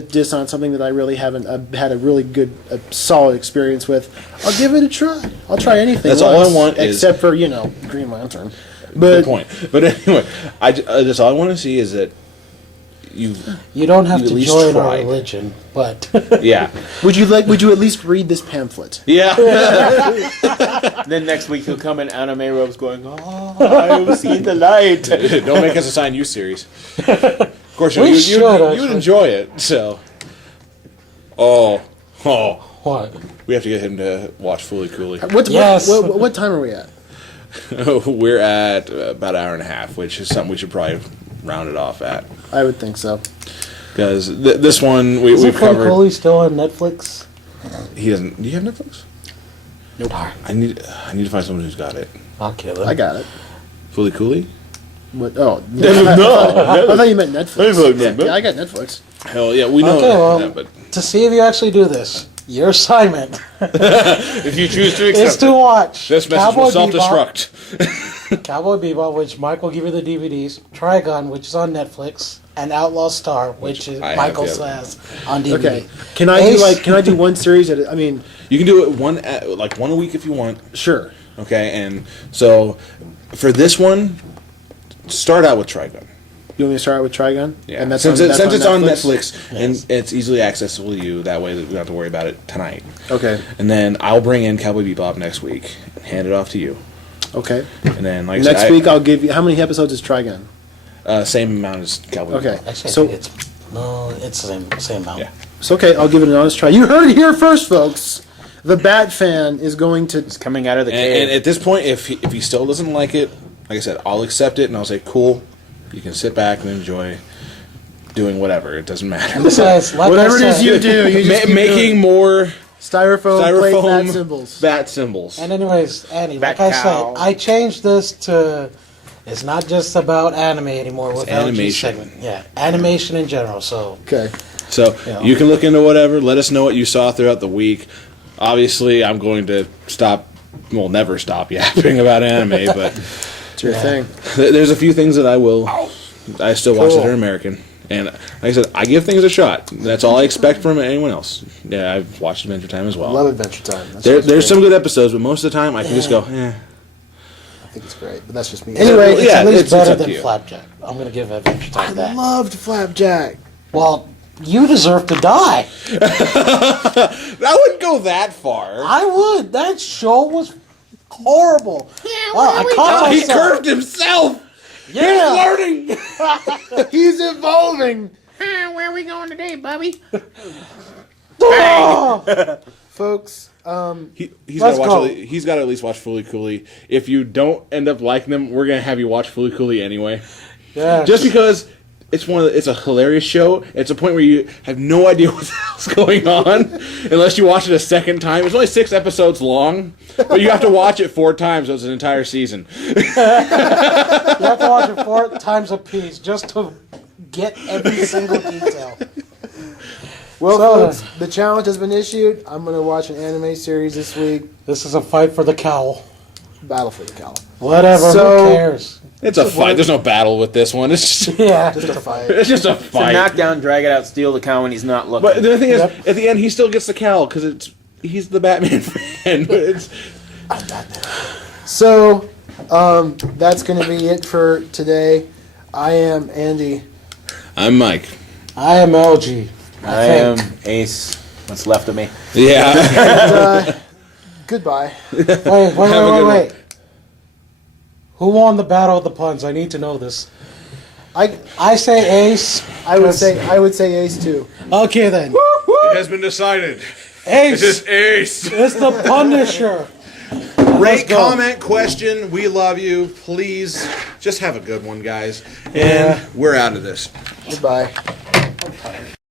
diss on something that I really haven't had a really good, solid experience with. I'll give it a try. I'll try anything. That's all I once, want is- except for Green Lantern. Good But point. But anyway, that's all I want to see is that you. You don't have You at to least join our tried. religion, but Yeah. would you at least read this pamphlet? Yeah. Then next week he'll come in anime robes going, "Oh, I've seen the light." Don't make us assign you series. Of course, We you should, would actually. enjoy it. So. Oh. what? We have to get him to watch Fully Cooley. Yes. What time are we at? We're at about an hour and a half, which is something we should probably round it off at. I would think so. Because this one Is we've it covered. Fully still on Netflix? He doesn't. Do you have Netflix? Nope. I need to find someone who's got it. Okay, then. I got it. Fully Cooley? What? Oh, I thought you meant Netflix. Yeah, I got Netflix. Hell yeah, we know Okay, well, that, but to see if you actually do this, your assignment If you choose to is accept to watch this message Cowboy will Bebop, self-destruct. Cowboy Bebop, which Mike will give you the DVDs, Trigun, which is on Netflix, and Outlaw Star, which is I have Michael the other. says on DVD. Okay. Can I do Ace- Can I do one series at? I mean, You can do it one a week if you want. sure. Okay, and so for this one, start out with Trigun. You want me to start with Trigun? Yeah, And that's since that's it's on Netflix Yes. and it's easily accessible to you, that way that we don't have to worry about it tonight. Okay. And then I'll bring in Cowboy Bebop next week and hand it off to you. Okay. And then like I Next said, week I'll give you. How many episodes is Trigun? same amount as Cowboy Okay. Bebop. Actually, So- I think it's the same amount. Yeah. It's okay. I'll give it an honest try. You heard it here first, folks. The Bat fan is going to. it's coming out of the And cave. at this point, if he still doesn't like it, like I said, I'll accept it and I'll say, cool. You can sit back and enjoy doing whatever. It doesn't matter. Besides, like Whatever I it is said, you do, you just keep Making doing it. more styrofoam plate styrofoam bat symbols. bat symbols. And anyways, Annie, like Bat I cow. said, I changed this to. It's not just about anime anymore with LG animation. segment. Yeah, animation in general. So Okay. So Yeah. you can look into whatever. Let us know what you saw throughout the week. Obviously, I'm going to never stop yapping about anime, but It's your thing. there's a few things that I still watch that Cool. are American. And like I said, I give things a shot. That's all I expect from anyone else. Yeah, I've watched Adventure Time as well. Love Adventure Time. That's There's just some great. good episodes, but most of the time I can just go, I think it's great, but that's just me. Anyway, it's yeah, at least it's better up to than you. Flapjack. I'm gonna give Adventure I Time that. loved Flapjack. Well, you deserve to die. I wouldn't go that far. I would. That show was horrible. Yeah, I caught He myself. curved himself. Yeah. Learning. He's evolving, Where are we going today, Bubby? folks. He's Let's got go. he's got to at least watch Fully Cooley. If you don't end up liking them, we're gonna have you watch Fully Cooley anyway. Yeah. Just because it's a hilarious show. It's a point where you have no idea what the hell's going on unless you watch it a second time. It's only 6 episodes long, but you have to watch it 4 times. So it's an entire season. You have to watch it 4 times a piece just to get every single detail. Well, So- folks, the challenge has been issued. I'm going to watch an anime series this week. This is a fight for the cowl. battle for the Cal. Whatever. So- who cares? It's a fight. There's no battle with this one. It's just, Yeah. Just a fight. it's just a To fight. knock down, drag it out, steal the cow when he's not looking. But the thing is, Yep. at the end, he still gets the cowl because he's the Batman fan. But it's, So, that's going to be it for today. I am Andy. I'm Mike. I am LG. I am Ace. What's left of me? Yeah. And, goodbye. Wait. Have a good one. Who won the battle of the puns? I need to know this. I say Ace. I would say Ace too. Okay then. It has been decided. Ace. Ace. It's the Punisher. Rate, go. comment, question. We love you. Please, just have a good one, guys. And Yeah. we're out of this. Goodbye.